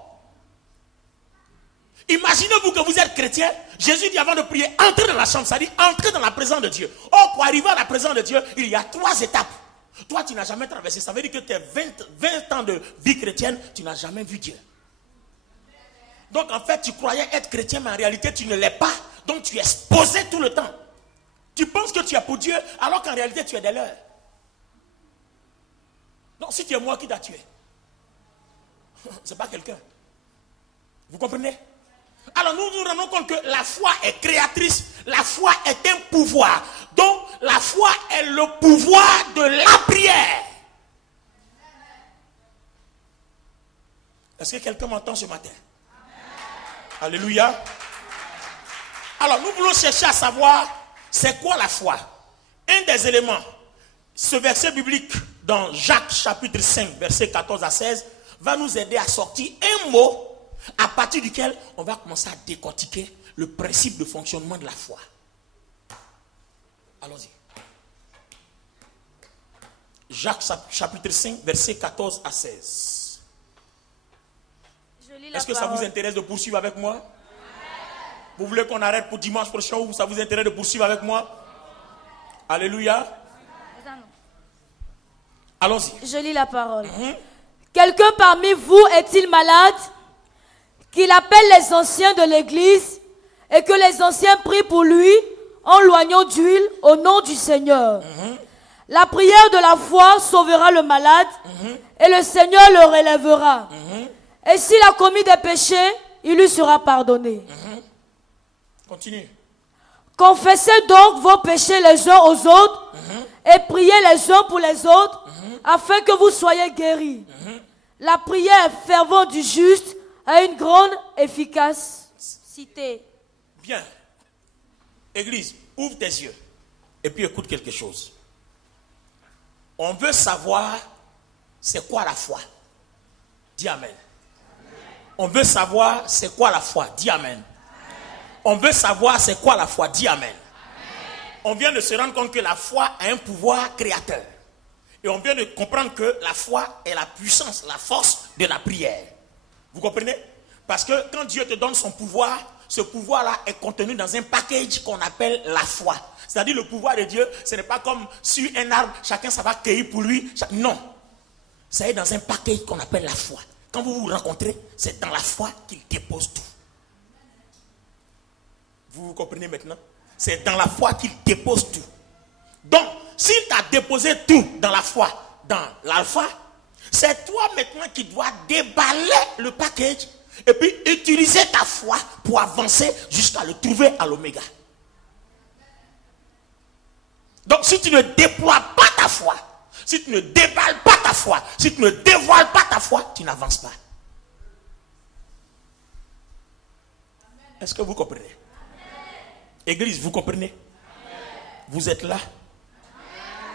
Imaginez-vous que vous êtes chrétien. Jésus dit avant de prier, entrez dans la chambre, ça dit entrez dans la présence de Dieu. Or, pour arriver à la présence de Dieu, il y a 3 étapes. Toi, tu n'as jamais traversé. Ça veut dire que tes 20 ans de vie chrétienne, tu n'as jamais vu Dieu. Donc, en fait, tu croyais être chrétien, mais en réalité, tu ne l'es pas. Donc, tu es exposé tout le temps. Tu penses que tu es pour Dieu, alors qu'en réalité, tu es des leurs. Donc, si tu es moi qui t'a tué, c'est pas quelqu'un. Vous comprenez? Alors, nous nous rendons compte que la foi est créatrice. La foi est un pouvoir. Donc, la foi est le pouvoir de la prière. Est-ce que quelqu'un m'entend ce matin? Amen. Alléluia. Alors, nous voulons chercher à savoir, c'est quoi la foi? Un des éléments, ce verset biblique dans Jacques chapitre 5, verset 14 à 16, va nous aider à sortir un mot à partir duquel on va commencer à décortiquer le principe de fonctionnement de la foi. Allons-y. Jacques chapitre 5, verset 14 à 16. Est-ce que ça vous intéresse de poursuivre avec moi? Vous voulez qu'on arrête pour dimanche prochain ou ça vous intéresse de poursuivre avec moi? Alléluia. Allons-y. Je lis la parole. Quelqu'un parmi vous est-il malade? qu'il appelle les anciens de l'église et que les anciens prient pour lui en loignant d'huile au nom du Seigneur. La prière de la foi sauvera le malade et le Seigneur le relèvera. Et s'il a commis des péchés, il lui sera pardonné. Continue. Confessez donc vos péchés les uns aux autres et priez les uns pour les autres afin que vous soyez guéris. La prière fervente du juste a une grande efficacité. Bien. Église, ouvre tes yeux et puis écoute quelque chose. On veut savoir c'est quoi la foi. Dis amen. On veut savoir c'est quoi la foi. Dis amen. On veut savoir c'est quoi la foi. Dis amen. On vient de se rendre compte que la foi a un pouvoir créateur. Et on vient de comprendre que la foi est la puissance, la force de la prière. Vous comprenez? Parce que quand Dieu te donne son pouvoir, ce pouvoir-là est contenu dans un package qu'on appelle la foi. C'est-à-dire le pouvoir de Dieu, ce n'est pas comme sur un arbre, chacun ça va cueillir pour lui. Non. Ça est dans un package qu'on appelle la foi. Quand vous vous rencontrez, c'est dans la foi qu'il dépose tout. Vous comprenez maintenant? C'est dans la foi qu'il dépose tout. Donc, s'il t'a déposé tout dans la foi, dans l'alpha, c'est toi maintenant qui dois déballer le package et puis utiliser ta foi pour avancer jusqu'à le trouver à l'oméga. Donc, si tu ne déploies pas ta foi, si tu ne déballes pas ta foi, si tu ne dévoiles pas ta foi, tu n'avances pas. Est-ce que vous comprenez? Église, vous comprenez? Vous êtes là?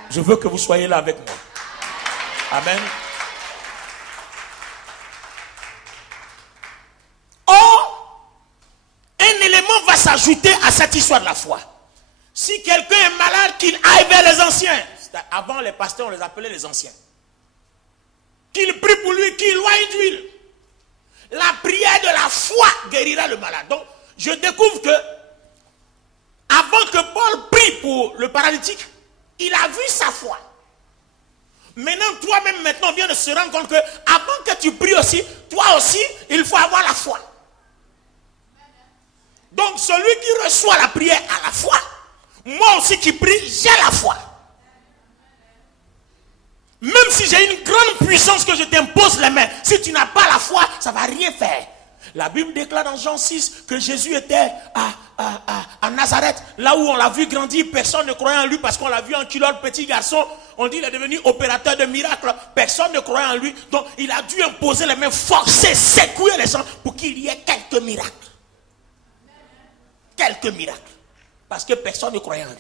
Je veux que vous soyez là avec moi. Amen. Or, un élément va s'ajouter à cette histoire de la foi. Si quelqu'un est malade, qu'il aille vers les anciens. Avant, les pasteurs, on les appelait les anciens. Qu'il prie pour lui, qu'il loigne d'huile. La prière de la foi guérira le malade. Donc, je découvre que avant que Paul prie pour le paralytique, il a vu sa foi. Maintenant, toi-même, maintenant, on vient de se rendre compte que avant que tu pries aussi, toi aussi, il faut avoir la foi. Donc, celui qui reçoit la prière a la foi. Moi aussi qui prie, j'ai la foi. Même si j'ai une grande puissance que je t'impose les mains, si tu n'as pas la foi, ça ne va rien faire. La Bible déclare dans Jean 6 que Jésus était à Nazareth, là où on l'a vu grandir, personne ne croyait en lui parce qu'on l'a vu en culotte, petit garçon. On dit qu'il est devenu opérateur de miracles, personne ne croyait en lui. Donc il a dû imposer les mains, forcer, secouer les gens pour qu'il y ait quelques miracles. Quelques miracles. Parce que personne ne croyait en lui.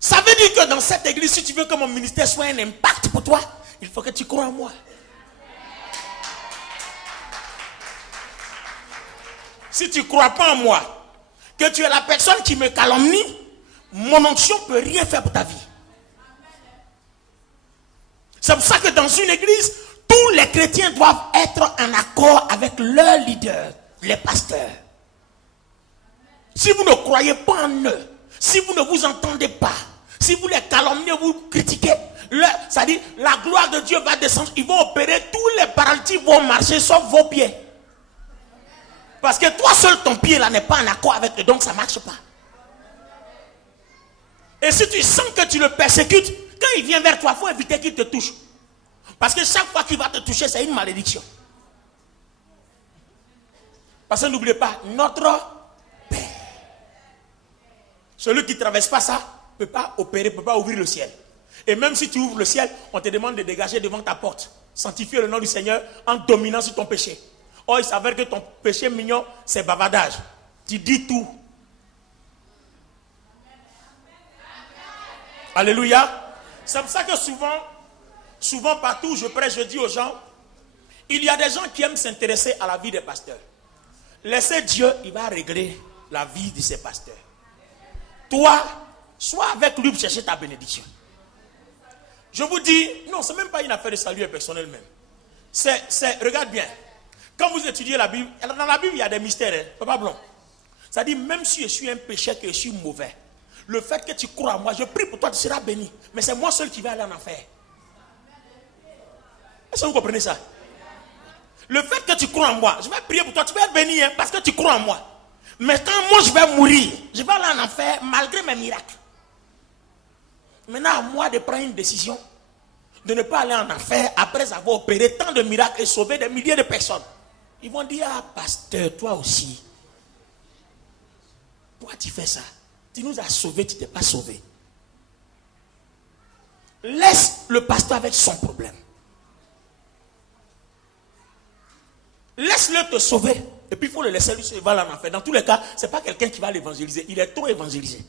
Ça veut dire que dans cette église, si tu veux que mon ministère soit un impact pour toi, il faut que tu crois en moi. Si tu ne crois pas en moi, que tu es la personne qui me calomnie, mon onction ne peut rien faire pour ta vie. C'est pour ça que dans une église, tous les chrétiens doivent être en accord avec leur leader, les pasteurs. Si vous ne croyez pas en eux, si vous ne vous entendez pas, si vous les calomniez, vous critiquez, c'est-à-dire la gloire de Dieu va descendre, ils vont opérer, tous les paralytiques vont marcher sauf vos pieds. Parce que toi seul, ton pied là n'est pas en accord avec eux, donc ça ne marche pas. Et si tu sens que tu le persécutes, quand il vient vers toi, il faut éviter qu'il te touche. Parce que chaque fois qu'il va te toucher, c'est une malédiction. Parce que n'oubliez pas, notre Père, celui qui ne traverse pas ça, ne peut pas opérer, ne peut pas ouvrir le ciel. Et même si tu ouvres le ciel, on te demande de dégager devant ta porte. Sanctifier le nom du Seigneur en dominant sur ton péché. Or, il s'avère que ton péché mignon, c'est bavardage. Tu dis tout. Alléluia. C'est pour ça que souvent partout où je prêche, je dis aux gens, il y a des gens qui aiment s'intéresser à la vie des pasteurs. Laissez Dieu, il va régler la vie de ces pasteurs. Toi, sois avec lui pour chercher ta bénédiction. Je vous dis, non, ce n'est même pas une affaire de salut personnel même. Regarde bien. Quand vous étudiez la Bible, dans la Bible, il y a des mystères, hein, Papa Blanc. C'est-à-dire, même si je suis un pécheur, que je suis mauvais, le fait que tu crois à moi, je prie pour toi, tu seras béni. Mais c'est moi seul qui vais aller en enfer. Est-ce que vous comprenez ça? Le fait que tu crois en moi, je vais prier pour toi, tu vas être béni hein, parce que tu crois en moi. Mais quand moi je vais mourir, je vais aller en enfer malgré mes miracles. Maintenant à moi de prendre une décision, de ne pas aller en enfer après avoir opéré tant de miracles et sauvé des milliers de personnes. Ils vont dire, ah pasteur, toi aussi. Pourquoi tu fais ça? Tu nous as sauvés, tu ne t'es pas sauvé. Laisse le pasteur avec son problème. Laisse-le te sauver. Et puis il faut le laisser lui se va en enfer. Dans tous les cas, ce n'est pas quelqu'un qui va l'évangéliser. Il est trop évangélisé.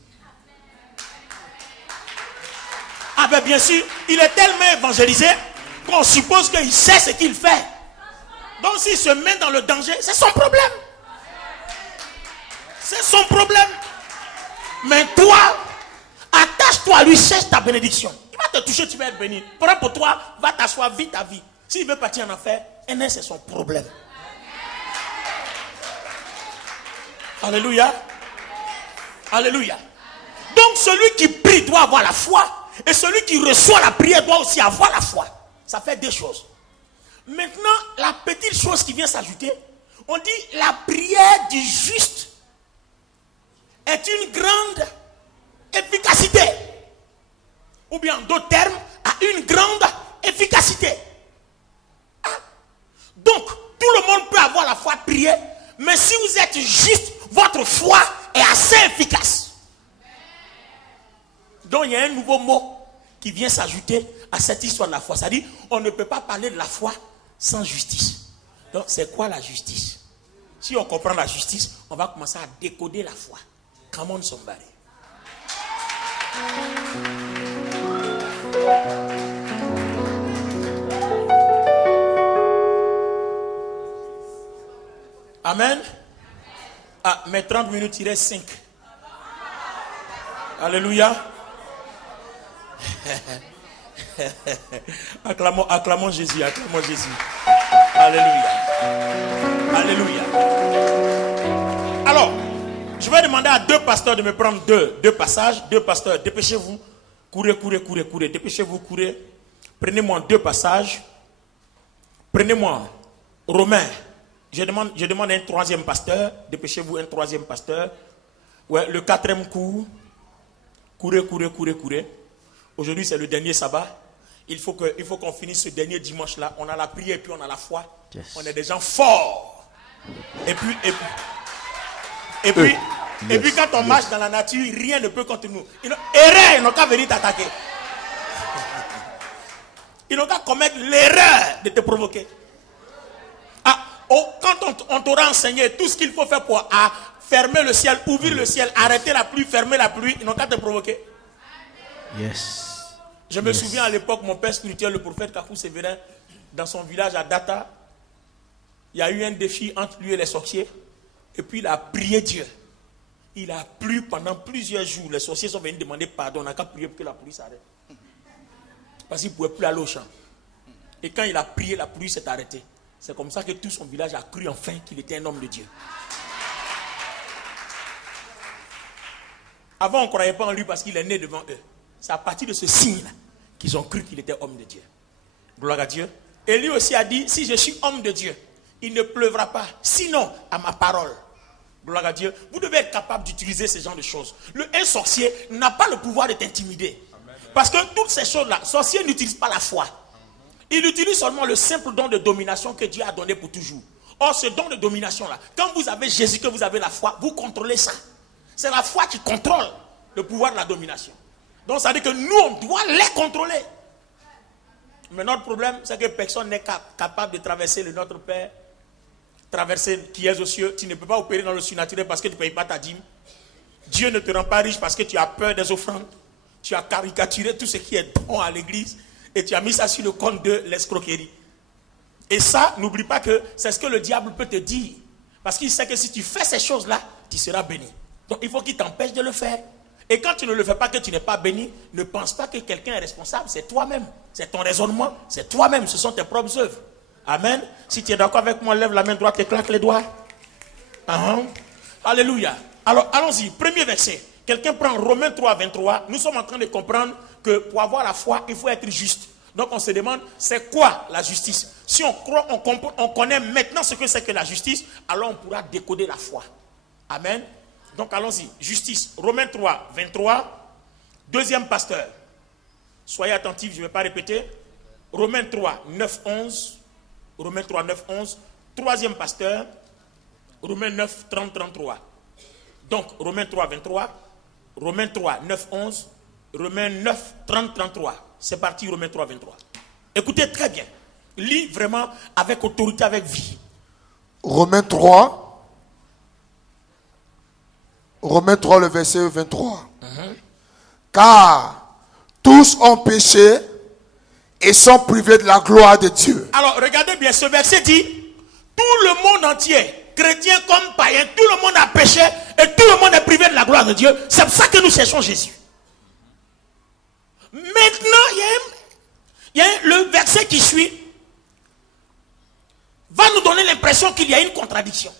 Ah ben bien sûr, il est tellement évangélisé qu'on suppose qu'il sait ce qu'il fait. Donc s'il se met dans le danger, c'est son problème. C'est son problème. Mais toi, attache-toi à lui, cherche ta bénédiction. Il va te toucher, tu vas être béni. Prends pour toi, va t'asseoir, vis ta vie. S'il veut partir en enfer, c'est son problème. Alléluia. Alléluia. Donc celui qui prie doit avoir la foi. Et celui qui reçoit la prière doit aussi avoir la foi. Ça fait deux choses. Maintenant, la petite chose qui vient s'ajouter, on dit la prière du juste est une grande efficacité. Ou bien en d'autres termes, a une grande efficacité. Donc, tout le monde peut avoir la foi, prier, mais si vous êtes juste, votre foi est assez efficace. Donc, il y a un nouveau mot qui vient s'ajouter à cette histoire de la foi. C'est-à-dire, on ne peut pas parler de la foi sans justice. Donc, c'est quoi la justice? Si on comprend la justice, on va commencer à décoder la foi. Come on, somebody. Amen. Ah, mais 30 minutes, il reste 5. Alléluia. acclamons Jésus, acclamons Jésus. Alléluia. Alléluia. Alors, je vais demander à deux pasteurs de me prendre deux passages. Deux pasteurs, dépêchez-vous. Courez. Dépêchez-vous, courez. Prenez-moi deux passages. Prenez-moi Romains. Je demande un troisième pasteur. Dépêchez-vous, un troisième pasteur. Ouais, le quatrième cours. Courez. Aujourd'hui, c'est le dernier sabbat. Il faut qu'on finisse ce dernier dimanche-là. On a la prière et puis on a la foi. Yes. On est des gens forts. Et puis, quand on marche dans la nature, rien ne peut contre nous. Ils n'ont qu'à venir t'attaquer. Ils n'ont qu'à commettre l'erreur de te provoquer. Quand on t'aura enseigné tout ce qu'il faut faire pour fermer le ciel, ouvrir le ciel, arrêter la pluie, fermer la pluie, ils n'ont qu'à te provoquer. Yes. Je me souviens à l'époque, mon père spirituel, le prophète Kakou Sévérin, dans son village à Data, il y a eu un défi entre lui et les sorciers. Et puis il a prié Dieu. Il a plu pendant plusieurs jours. Les sorciers sont venus demander pardon. On n'a qu'à prier pour que la pluie s'arrête. Parce qu'il ne pouvait plus aller au champ. Et quand il a prié, la pluie s'est arrêtée. C'est comme ça que tout son village a cru enfin qu'il était un homme de Dieu. Avant, on ne croyait pas en lui parce qu'il est né devant eux. C'est à partir de ce signe-là qu'ils ont cru qu'il était homme de Dieu. Gloire à Dieu. Et lui aussi a dit, si je suis homme de Dieu, il ne pleuvra pas, sinon à ma parole. Gloire à Dieu. Vous devez être capable d'utiliser ce genre de choses. Un sorcier n'a pas le pouvoir de t'intimider. Parce que toutes ces choses-là, sorcier n'utilise pas la foi. Il utilise seulement le simple don de domination que Dieu a donné pour toujours. Or, ce don de domination-là, quand vous avez Jésus, que vous avez la foi, vous contrôlez ça. C'est la foi qui contrôle le pouvoir de la domination. Donc, ça veut dire que nous, on doit les contrôler. Mais notre problème, c'est que personne n'est capable de traverser le Notre Père, traverser qui est aux cieux. Tu ne peux pas opérer dans le surnaturel parce que tu ne payes pas ta dîme. Dieu ne te rend pas riche parce que tu as peur des offrandes. Tu as caricaturé tout ce qui est bon à l'église et tu as mis ça sur le compte de l'escroquerie. Et ça, n'oublie pas que c'est ce que le diable peut te dire. Parce qu'il sait que si tu fais ces choses-là, tu seras béni. Donc il faut qu'il t'empêche de le faire. Et quand tu ne le fais pas, que tu n'es pas béni, ne pense pas que quelqu'un est responsable. C'est toi-même. C'est ton raisonnement. C'est toi-même. Ce sont tes propres œuvres. Amen. Si tu es d'accord avec moi, lève la main droite et claque les doigts. Alléluia. Alors, allons-y. Premier verset. Quelqu'un prend Romains 3, 23. Nous sommes en train de comprendre que pour avoir la foi, il faut être juste. Donc on se demande, c'est quoi la justice? Si on croit, on connaît maintenant ce que c'est que la justice, alors on pourra décoder la foi. Amen. Donc allons-y. Justice. Romains 3, 23. Deuxième pasteur. Soyez attentifs, je ne vais pas répéter. Romains 3, 9, 11. Romains 3, 9, 11. Troisième pasteur. Romains 9, 30, 33. Donc Romains 3, 23. Romains 3, 9, 11. Romains 9, 30, 33. C'est parti, Romains 3, 23. Écoutez très bien. Lis vraiment avec autorité, avec vie. Romains 3. Romains 3, le verset 23. Car tous ont péché et sont privés de la gloire de Dieu. Alors, regardez bien, ce verset dit, tout le monde entier, chrétien comme païen, tout le monde a péché et tout le monde est privé de la gloire de Dieu. C'est pour ça que nous cherchons Jésus. Maintenant, le verset qui suit va nous donner l'impression qu'il y a une contradiction.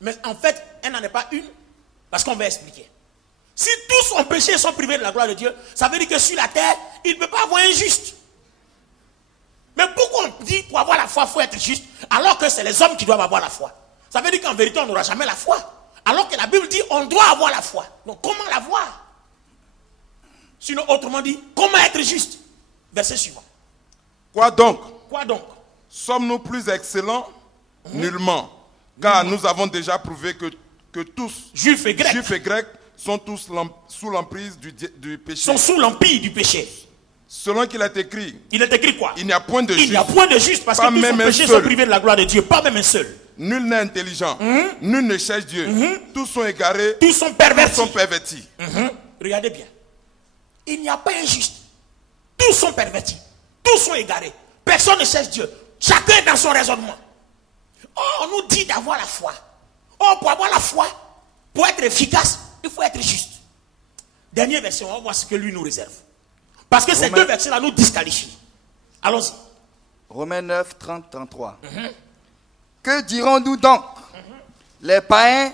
Mais en fait, elle n'en est pas une, parce qu'on va expliquer. Si tous ont péché et sont privés de la gloire de Dieu, ça veut dire que sur la terre, il ne peut pas avoir un juste. Mais pourquoi on dit pour avoir la foi, il faut être juste, alors que c'est les hommes qui doivent avoir la foi? Ça veut dire qu'en vérité, on n'aura jamais la foi. Alors que la Bible dit, on doit avoir la foi. Donc comment l'avoir? Sinon, autrement dit, comment être juste? Verset suivant. Quoi donc? Quoi donc? Sommes-nous plus excellents? Nullement. Car nous avons déjà prouvé que tous, Juifs et Grecs, sont tous sous l'emprise du péché. Sont sous l'empire du péché. Selon qu'il est écrit. Il est écrit quoi? Il n'y a point de juste. Il n'y a point de juste parce que tous ont péché, sont privés de la gloire de Dieu. Pas même un seul. Nul n'est intelligent. Nul ne cherche Dieu. Tous sont égarés. Tous sont pervertis. Tous sont pervertis. Regardez bien. Il n'y a pas un juste. Tous sont pervertis. Tous sont égarés. Personne ne cherche Dieu. Chacun est dans son raisonnement. Oh, on nous dit d'avoir la foi. Oh, pour avoir la foi, pour être efficace, il faut être juste. Dernier verset, on va voir ce que lui nous réserve. Parce que ces deux versets-là nous disqualifient. Allons-y. Romains 9, 30, 33. Que dirons-nous donc? Les païens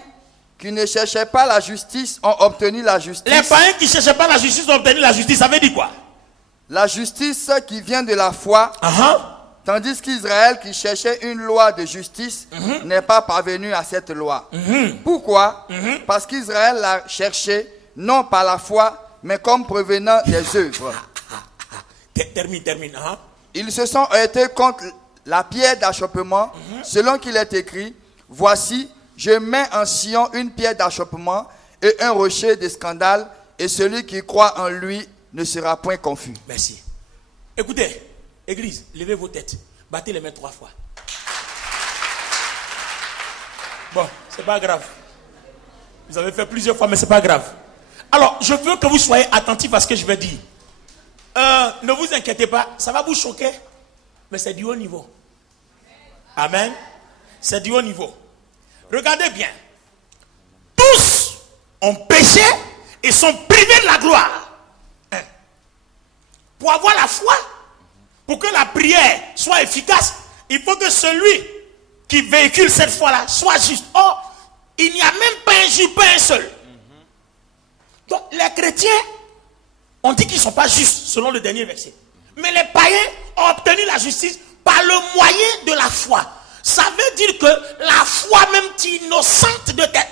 qui ne cherchaient pas la justice ont obtenu la justice. Les païens qui ne cherchaient pas la justice ont obtenu la justice. Ça veut dire quoi? La justice qui vient de la foi. Tandis qu'Israël qui cherchait une loi de justice n'est pas parvenu à cette loi. Pourquoi? Parce qu'Israël l'a cherché non par la foi, mais comme provenant des œuvres. Termine. Ils se sont heurtés contre la pierre d'achoppement, selon qu'il est écrit, voici, je mets en Sion une pierre d'achoppement et un rocher de scandale, et celui qui croit en lui ne sera point confus. Merci. Écoutez, Église, levez vos têtes, battez les mains 3 fois. Bon, c'est pas grave. Vous avez fait plusieurs fois, mais c'est pas grave. Alors, je veux que vous soyez attentifs à ce que je vais dire. Ne vous inquiétez pas, ça va vous choquer, mais c'est du haut niveau. Amen. C'est du haut niveau. Regardez bien. Tous ont péché et sont privés de la gloire. Pour avoir la foi, pour que la prière soit efficace, il faut que celui qui véhicule cette foi-là soit juste. Or, il n'y a même pas un juste, pas un seul. Donc, les chrétiens, on dit qu'ils ne sont pas justes, selon le dernier verset. Mais les païens ont obtenu la justice par le moyen de la foi. Ça veut dire que la foi même innocente de tête.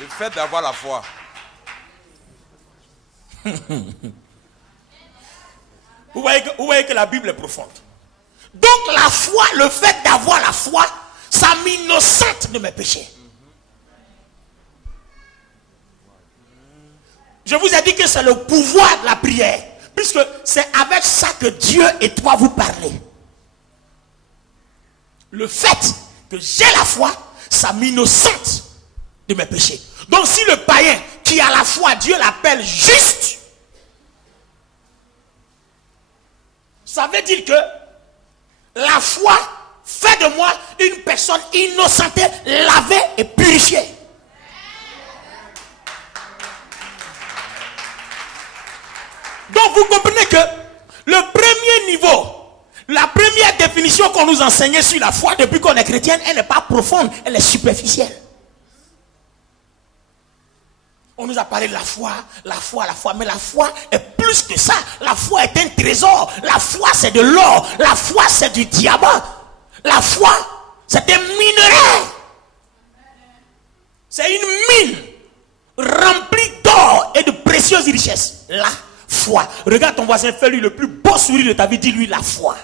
Le fait d'avoir la foi. Vous voyez que la Bible est profonde. Donc la foi, le fait d'avoir la foi, ça m'innocente de mes péchés. Je vous ai dit que c'est le pouvoir de la prière. Puisque c'est avec ça que Dieu et toi vous parlez. Le fait que j'ai la foi, ça m'innocente de mes péchés. Donc si le païen qui a la foi, Dieu l'appelle juste, ça veut dire que la foi fait de moi une personne innocentée, lavée et purifiée. Donc vous comprenez que le premier niveau, la première définition qu'on nous enseignait sur la foi depuis qu'on est chrétienne, elle n'est pas profonde, elle est superficielle. On nous a parlé de la foi, la foi, la foi. Mais la foi est plus que ça. La foi est un trésor. La foi, c'est de l'or. La foi, c'est du diamant. La foi, c'est un minerai. C'est une mine remplie d'or et de précieuses richesses. La foi. Regarde ton voisin, fais-lui le plus beau sourire de ta vie. Dis-lui la foi.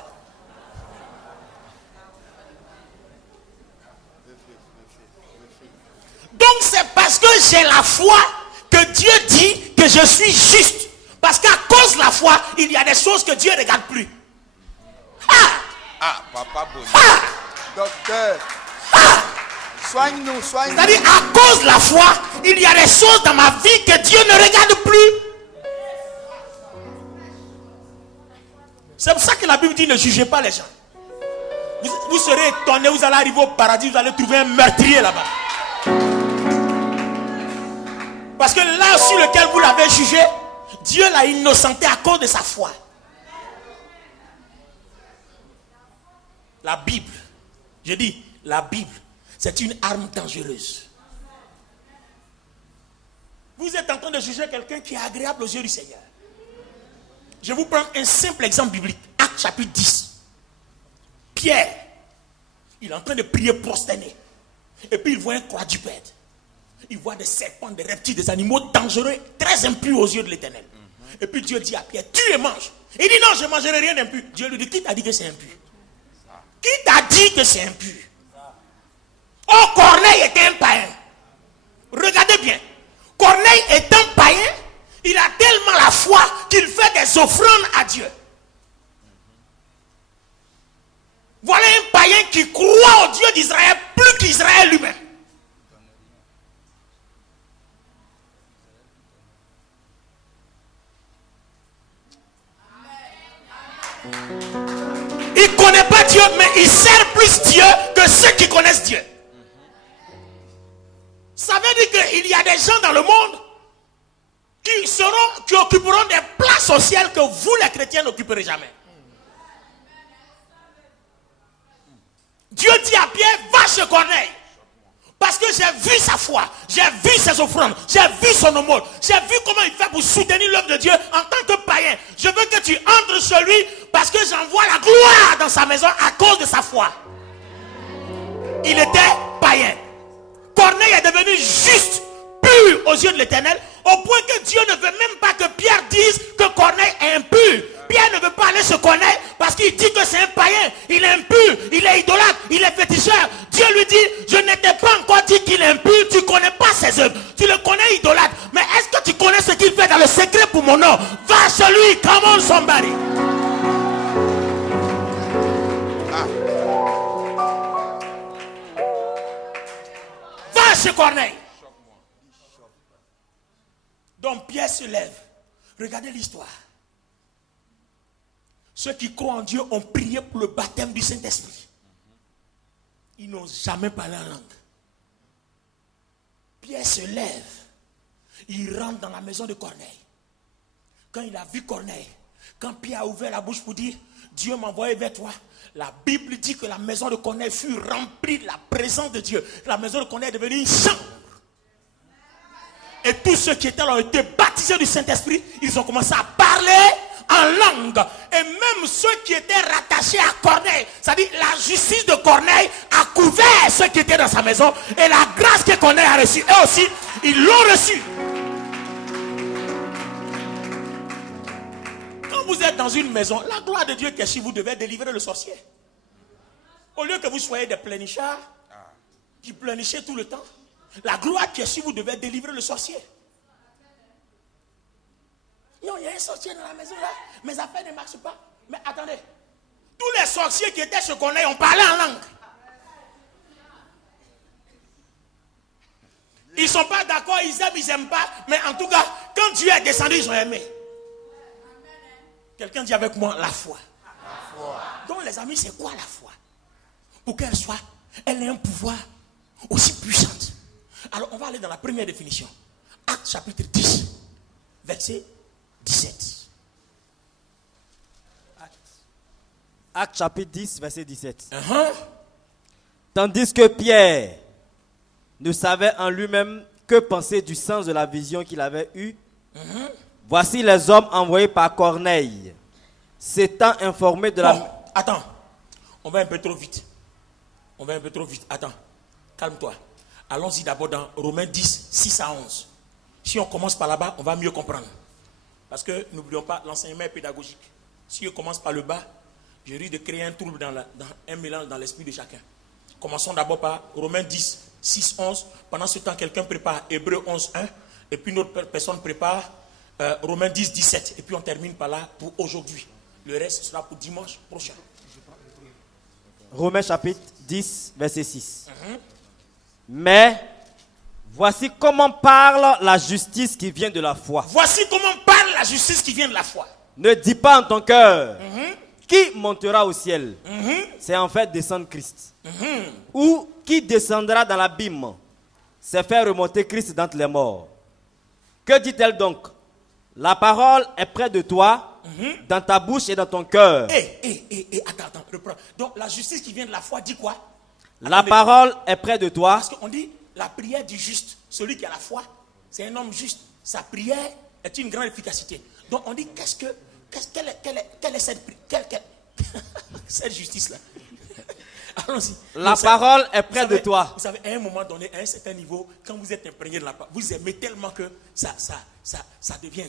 Donc c'est parce que j'ai la foi que Dieu dit que je suis juste. Parce qu'à cause de la foi, il y a des choses que Dieu ne regarde plus. Papa Bonnie. Docteur. Soigne-nous, soigne-nous. C'est-à-dire, à cause de la foi, il y a des choses dans ma vie que Dieu ne regarde plus. C'est pour ça que la Bible dit ne jugez pas les gens. Vous serez étonnés, vous allez arriver au paradis, vous allez trouver un meurtrier là-bas. Parce que là sur lequel vous l'avez jugé, Dieu l'a innocenté à cause de sa foi. La Bible, je dis, la Bible, c'est une arme dangereuse. Vous êtes en train de juger quelqu'un qui est agréable aux yeux du Seigneur. Je vous prends un simple exemple biblique. Actes chapitre 10. Pierre, il est en train de prier prosterné. Et puis il voit un quadrupède. Il voit des serpents, des reptiles, des animaux dangereux, très impurs aux yeux de l'Éternel. Et puis Dieu dit à Pierre, tu et mange. Il dit non, je ne mangerai rien d'impur. Dieu lui dit, qui t'a dit que c'est impur? Qui t'a dit que c'est impur? Oh, Corneille était un païen. Regardez bien. Corneille étant païen, il a tellement la foi qu'il fait des offrandes à Dieu. Voilà un païen qui croit au Dieu d'Israël plus qu'Israël lui-même. Il ne connaît pas Dieu, mais il sert plus Dieu que ceux qui connaissent Dieu. Ça veut dire qu'il y a des gens dans le monde qui occuperont des places au ciel que vous les chrétiens n'occuperez jamais. Dieu dit à Pierre, va chez Corneille. Parce que j'ai vu sa foi, j'ai vu ses offrandes, j'ai vu son aumône, j'ai vu comment il fait pour soutenir l'œuvre de Dieu en tant que païen. Je veux que tu entres chez lui parce que j'envoie la gloire dans sa maison à cause de sa foi. Il était païen. Corneille est devenu juste, pur aux yeux de l'Éternel, au point que Dieu ne veut même pas que Pierre dise que Corneille est impur. Pierre ne veut pas aller chez Corneille parce qu'il dit que c'est un païen, il est impur, il est idolâtre, il est féticheur. Dieu lui dit, je ne t'ai pas encore dit qu'il est impur, tu ne connais pas ses œuvres, tu le connais idolâtre, mais est-ce que tu connais ce qu'il fait dans le secret pour mon nom? Va chez lui, come on somebody. Va chez Corneille. Donc Pierre se lève. Regardez l'histoire. Ceux qui croient en Dieu ont prié pour le baptême du Saint-Esprit. Ils n'ont jamais parlé en langue. Pierre se lève. Il rentre dans la maison de Corneille. Quand il a vu Corneille, quand Pierre a ouvert la bouche pour dire, Dieu m'a envoyé vers toi, la Bible dit que la maison de Corneille fut remplie de la présence de Dieu. La maison de Corneille est devenue une chambre. Et tous ceux qui étaient là ont été baptisés du Saint-Esprit. Ils ont commencé à parler en langue. Et même ceux qui étaient rattachés à Corneille, c'est-à-dire la justice de Corneille a couvert ceux qui étaient dans sa maison. Et la grâce que Corneille a reçue, eux aussi, ils l'ont reçue. Quand vous êtes dans une maison, la gloire de Dieu qui est sur vous devait délivrer le sorcier. Au lieu que vous soyez des pleurnichards qui pleurnichaient tout le temps, la gloire qui est sur vous devait délivrer le sorcier. Non, il y a un sorcier dans la maison là. Mes affaires ne marchent pas. Mais attendez. Tous les sorciers qui étaient chez Corneille ont parlé en langue. Ils ne sont pas d'accord, ils n'aiment pas. Mais en tout cas, quand Dieu est descendu, ils ont aimé. Quelqu'un dit avec moi, la foi. La foi. Donc les amis, c'est quoi la foi? Pour qu'elle soit, elle ait un pouvoir aussi puissant. Alors on va aller dans la première définition. Actes chapitre 10, verset 17. Actes chapitre 10, verset 17. Tandis que Pierre ne savait en lui-même que penser du sens de la vision qu'il avait eue? Voici les hommes envoyés par Corneille, s'étant informés de Bon, attends, on va un peu trop vite. Attends, calme-toi. Allons-y d'abord dans Romains 10, 6 à 11. Si on commence par là-bas, on va mieux comprendre. Parce que n'oublions pas, l'enseignement est pédagogique. Si on commence par le bas, je risque de créer un trouble un mélange dans l'esprit de chacun. Commençons d'abord par Romains 10, 6, 11. Pendant ce temps, quelqu'un prépare Hébreux 11, 1. Et puis une autre personne prépare Romains 10, 17. Et puis on termine par là pour aujourd'hui. Le reste sera pour dimanche prochain. Romains chapitre 10, verset 6. Mais voici comment parle la justice qui vient de la foi. Voici comment parle la justice qui vient de la foi. Ne dis pas en ton cœur, qui montera au ciel? C'est en fait descendre Christ. Ou qui descendra dans l'abîme? C'est faire remonter Christ d'entre les morts. Que dit-elle donc? La parole est près de toi, dans ta bouche et dans ton cœur. Attends, reprends. Donc la justice qui vient de la foi dit quoi? La parole est près de toi. Parce qu'on dit la prière du juste, celui qui a la foi, c'est un homme juste. Sa prière est une grande efficacité. Donc on dit quelle est cette justice-là? Allons-y. La parole est près de toi. Vous savez, à un moment donné, à un certain niveau, quand vous êtes imprégné de la parole, vous aimez tellement que ça devient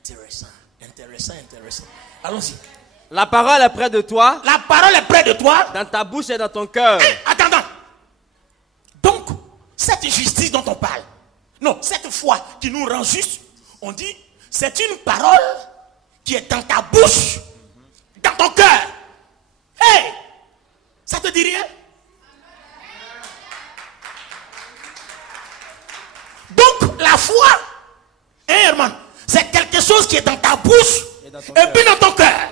intéressant. Allons-y. La parole est près de toi. La parole est près de toi. Dans ta bouche et dans ton cœur. Attends. Donc, cette justice dont on parle, non, cette foi qui nous rend juste, on dit, c'est une parole qui est dans ta bouche, dans ton cœur. Hey! Ça te dit rien? Donc, la foi, Herman, c'est quelque chose qui est dans ta bouche et puis dans ton cœur.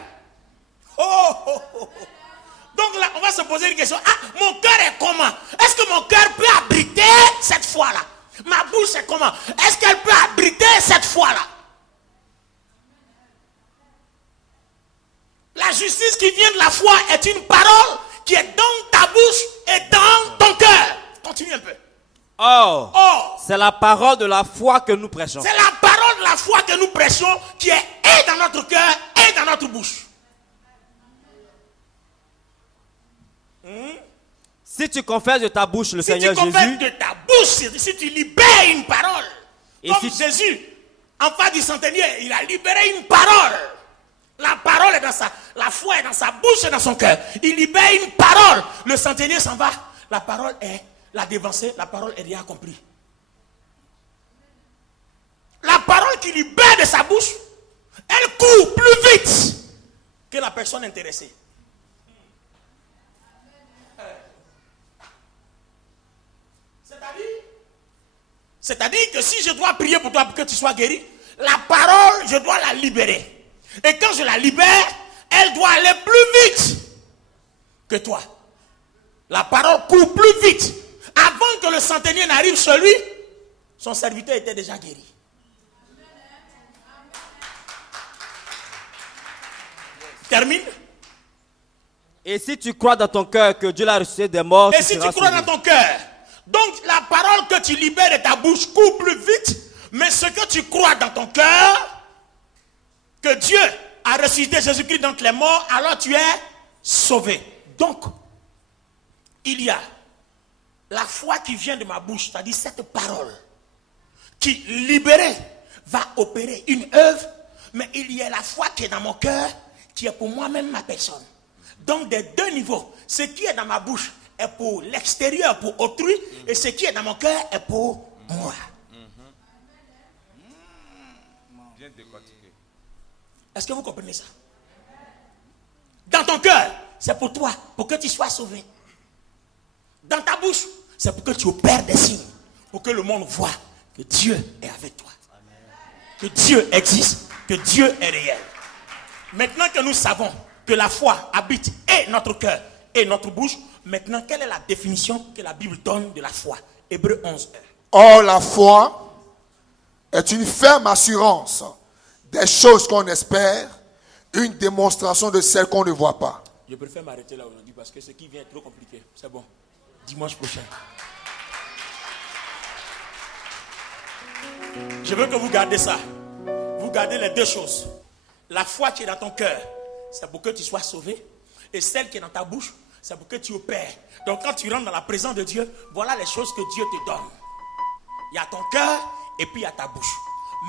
Donc là, on va se poser une question. Ah, mon cœur est comment? Est-ce que mon cœur peut abriter cette foi-là? Ma bouche est comment? Est-ce qu'elle peut abriter cette foi-là? La justice qui vient de la foi est une parole qui est dans ta bouche et dans ton cœur. Continue un peu. C'est la parole de la foi que nous prêchons. C'est la parole de la foi que nous prêchons qui est et dans notre cœur et dans notre bouche. Si tu confesses de ta bouche le Seigneur Jésus. Si tu confesses de ta bouche, si tu libères une parole. Et comme si Jésus, en face du centenier, il a libéré une parole. La parole est dans la foi est dans sa bouche et dans son cœur. Il libère une parole. Le centenier s'en va. La parole l'a dévancé. La parole est déjà accomplie. La parole qui libère de sa bouche, elle court plus vite que la personne intéressée. C'est-à-dire que si je dois prier pour toi pour que tu sois guéri, la parole, je dois la libérer. Et quand je la libère, elle doit aller plus vite que toi. La parole court plus vite. Avant que le centenier n'arrive chez lui, son serviteur était déjà guéri. Termine. Et si tu crois dans ton cœur que Dieu l'a ressuscité des morts, et si tu crois dans ton cœur, donc la parole que tu libères de ta bouche court plus vite, mais ce que tu crois dans ton cœur, que Dieu a ressuscité Jésus-Christ d'entre les morts, alors tu es sauvé. Donc, il y a la foi qui vient de ma bouche, c'est-à-dire cette parole qui, libérée, va opérer une œuvre, mais il y a la foi qui est dans mon cœur, qui est pour moi-même ma personne. Donc, des deux niveaux, ce qui est dans ma bouche est pour l'extérieur, pour autrui, et ce qui est dans mon cœur est pour moi. Bien décortiqué. Est-ce que vous comprenez ça? Dans ton cœur, c'est pour toi, pour que tu sois sauvé. Dans ta bouche, c'est pour que tu opères des signes, pour que le monde voit que Dieu est avec toi. Que Dieu existe, que Dieu est réel. Maintenant que nous savons que la foi habite et notre cœur et notre bouche, maintenant, quelle est la définition que la Bible donne de la foi? Hébreux 11. Or, la foi est une ferme assurance des choses qu'on espère, une démonstration de celles qu'on ne voit pas. Je préfère m'arrêter là aujourd'hui parce que ce qui vient est trop compliqué. C'est bon. Dimanche prochain. Je veux que vous gardez ça. Vous gardez les deux choses. La foi qui est dans ton cœur, c'est pour que tu sois sauvé. Et celle qui est dans ta bouche, c'est pour que tu opères. Donc quand tu rentres dans la présence de Dieu, voilà les choses que Dieu te donne. Il y a ton cœur et puis il y a ta bouche.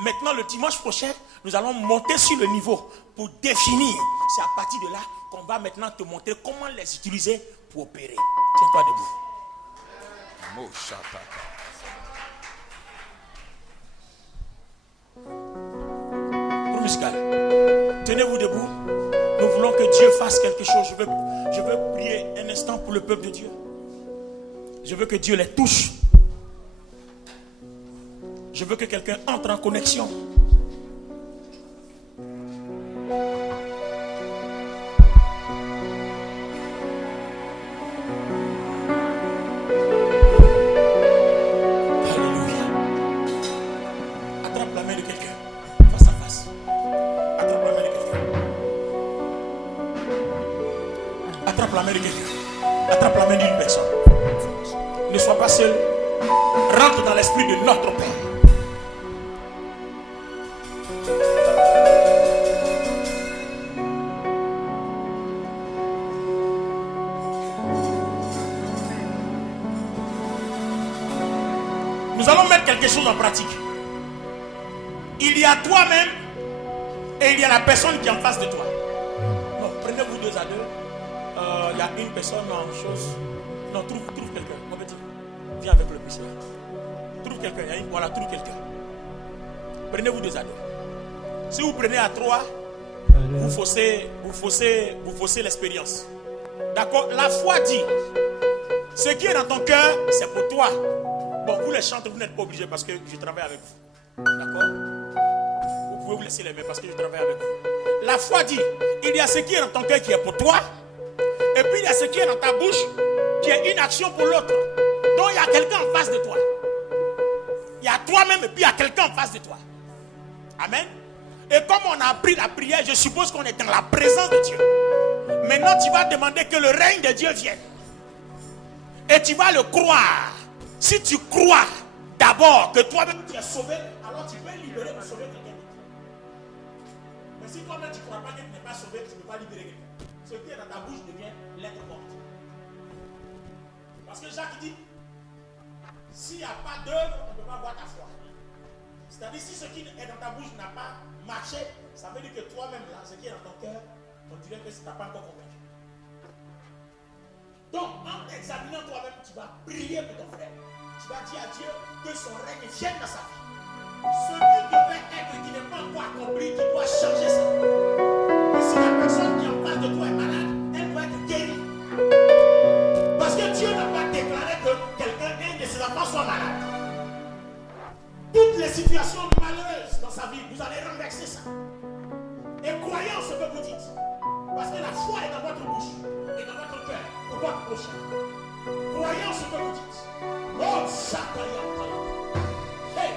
Maintenant, le dimanche prochain, nous allons monter sur le niveau pour définir. C'est à partir de là qu'on va maintenant te montrer comment les utiliser pour opérer. Tiens-toi debout. Pour musical. Tenez-vous debout. Nous voulons que Dieu fasse quelque chose. Je veux prier un instant pour le peuple de Dieu. Je veux que Dieu les touche. Je veux que quelqu'un entre en connexion. Alléluia. Attrape la main de quelqu'un, face à face. Attrape la main de quelqu'un. Attrape la main de quelqu'un. Attrape la main d'une personne. Ne sois pas seul. Rentre dans l'esprit de notre Père. Nous allons mettre quelque chose en pratique. Il y a toi-même et il y a la personne qui est en face de toi. Non, prenez-vous deux à deux. Il y a une personne en chose. Non, trouve quelqu'un. Mon petit, viens avec le PC. Trouve quelqu'un. Voilà, trouve quelqu'un. Prenez-vous deux à deux. Si vous prenez à trois, vous faussez l'expérience. D'accord? La foi dit, ce qui est dans ton cœur, c'est pour toi. Bon, vous les chantez, vous n'êtes pas obligés parce que je travaille avec vous. D'accord? Vous pouvez vous laisser les mains parce que je travaille avec vous. La foi dit, il y a ce qui est dans ton cœur qui est pour toi. Et puis il y a ce qui est dans ta bouche qui est une action pour l'autre. Donc il y a quelqu'un en face de toi. Il y a toi-même et puis il y a quelqu'un en face de toi. Amen. Et comme on a appris la prière, je suppose qu'on est dans la présence de Dieu. Maintenant tu vas demander que le règne de Dieu vienne. Et tu vas le croire. Si tu crois d'abord que toi-même tu es sauvé, alors tu peux libérer pour sauver quelqu'un d'autre. Mais si toi-même tu ne crois pas que tu n'es pas sauvé, tu ne peux pas libérer quelqu'un. Ce qui est dans ta bouche devient lettre morte. Parce que Jacques dit, s'il n'y a pas d'œuvre, on ne peut pas voir ta foi. C'est-à-dire si ce qui est dans ta bouche n'a pas marché, ça veut dire que toi-même là, ce qui est dans ton cœur, on dirait que tu n'as pas encore convaincu. Donc, en examinant toi-même, tu vas prier pour ton frère. Tu vas dire à Dieu que son règne vienne dans sa vie. Ce qui devait être et qui n'est pas encore accompli, tu dois changer ça. Et si la personne qui est en face de toi est malade, elle doit être guérie. Parce que Dieu n'a pas déclaré que quelqu'un, un de ses enfants, soit malade. Toutes les situations malheureuses dans sa vie, vous allez renverser ça. Et croyez en ce que vous dites. Parce que la foi est dans votre bouche et dans votre cœur pour votre prochain. Croyez en ce que vous dites. Oh, Satan, hey.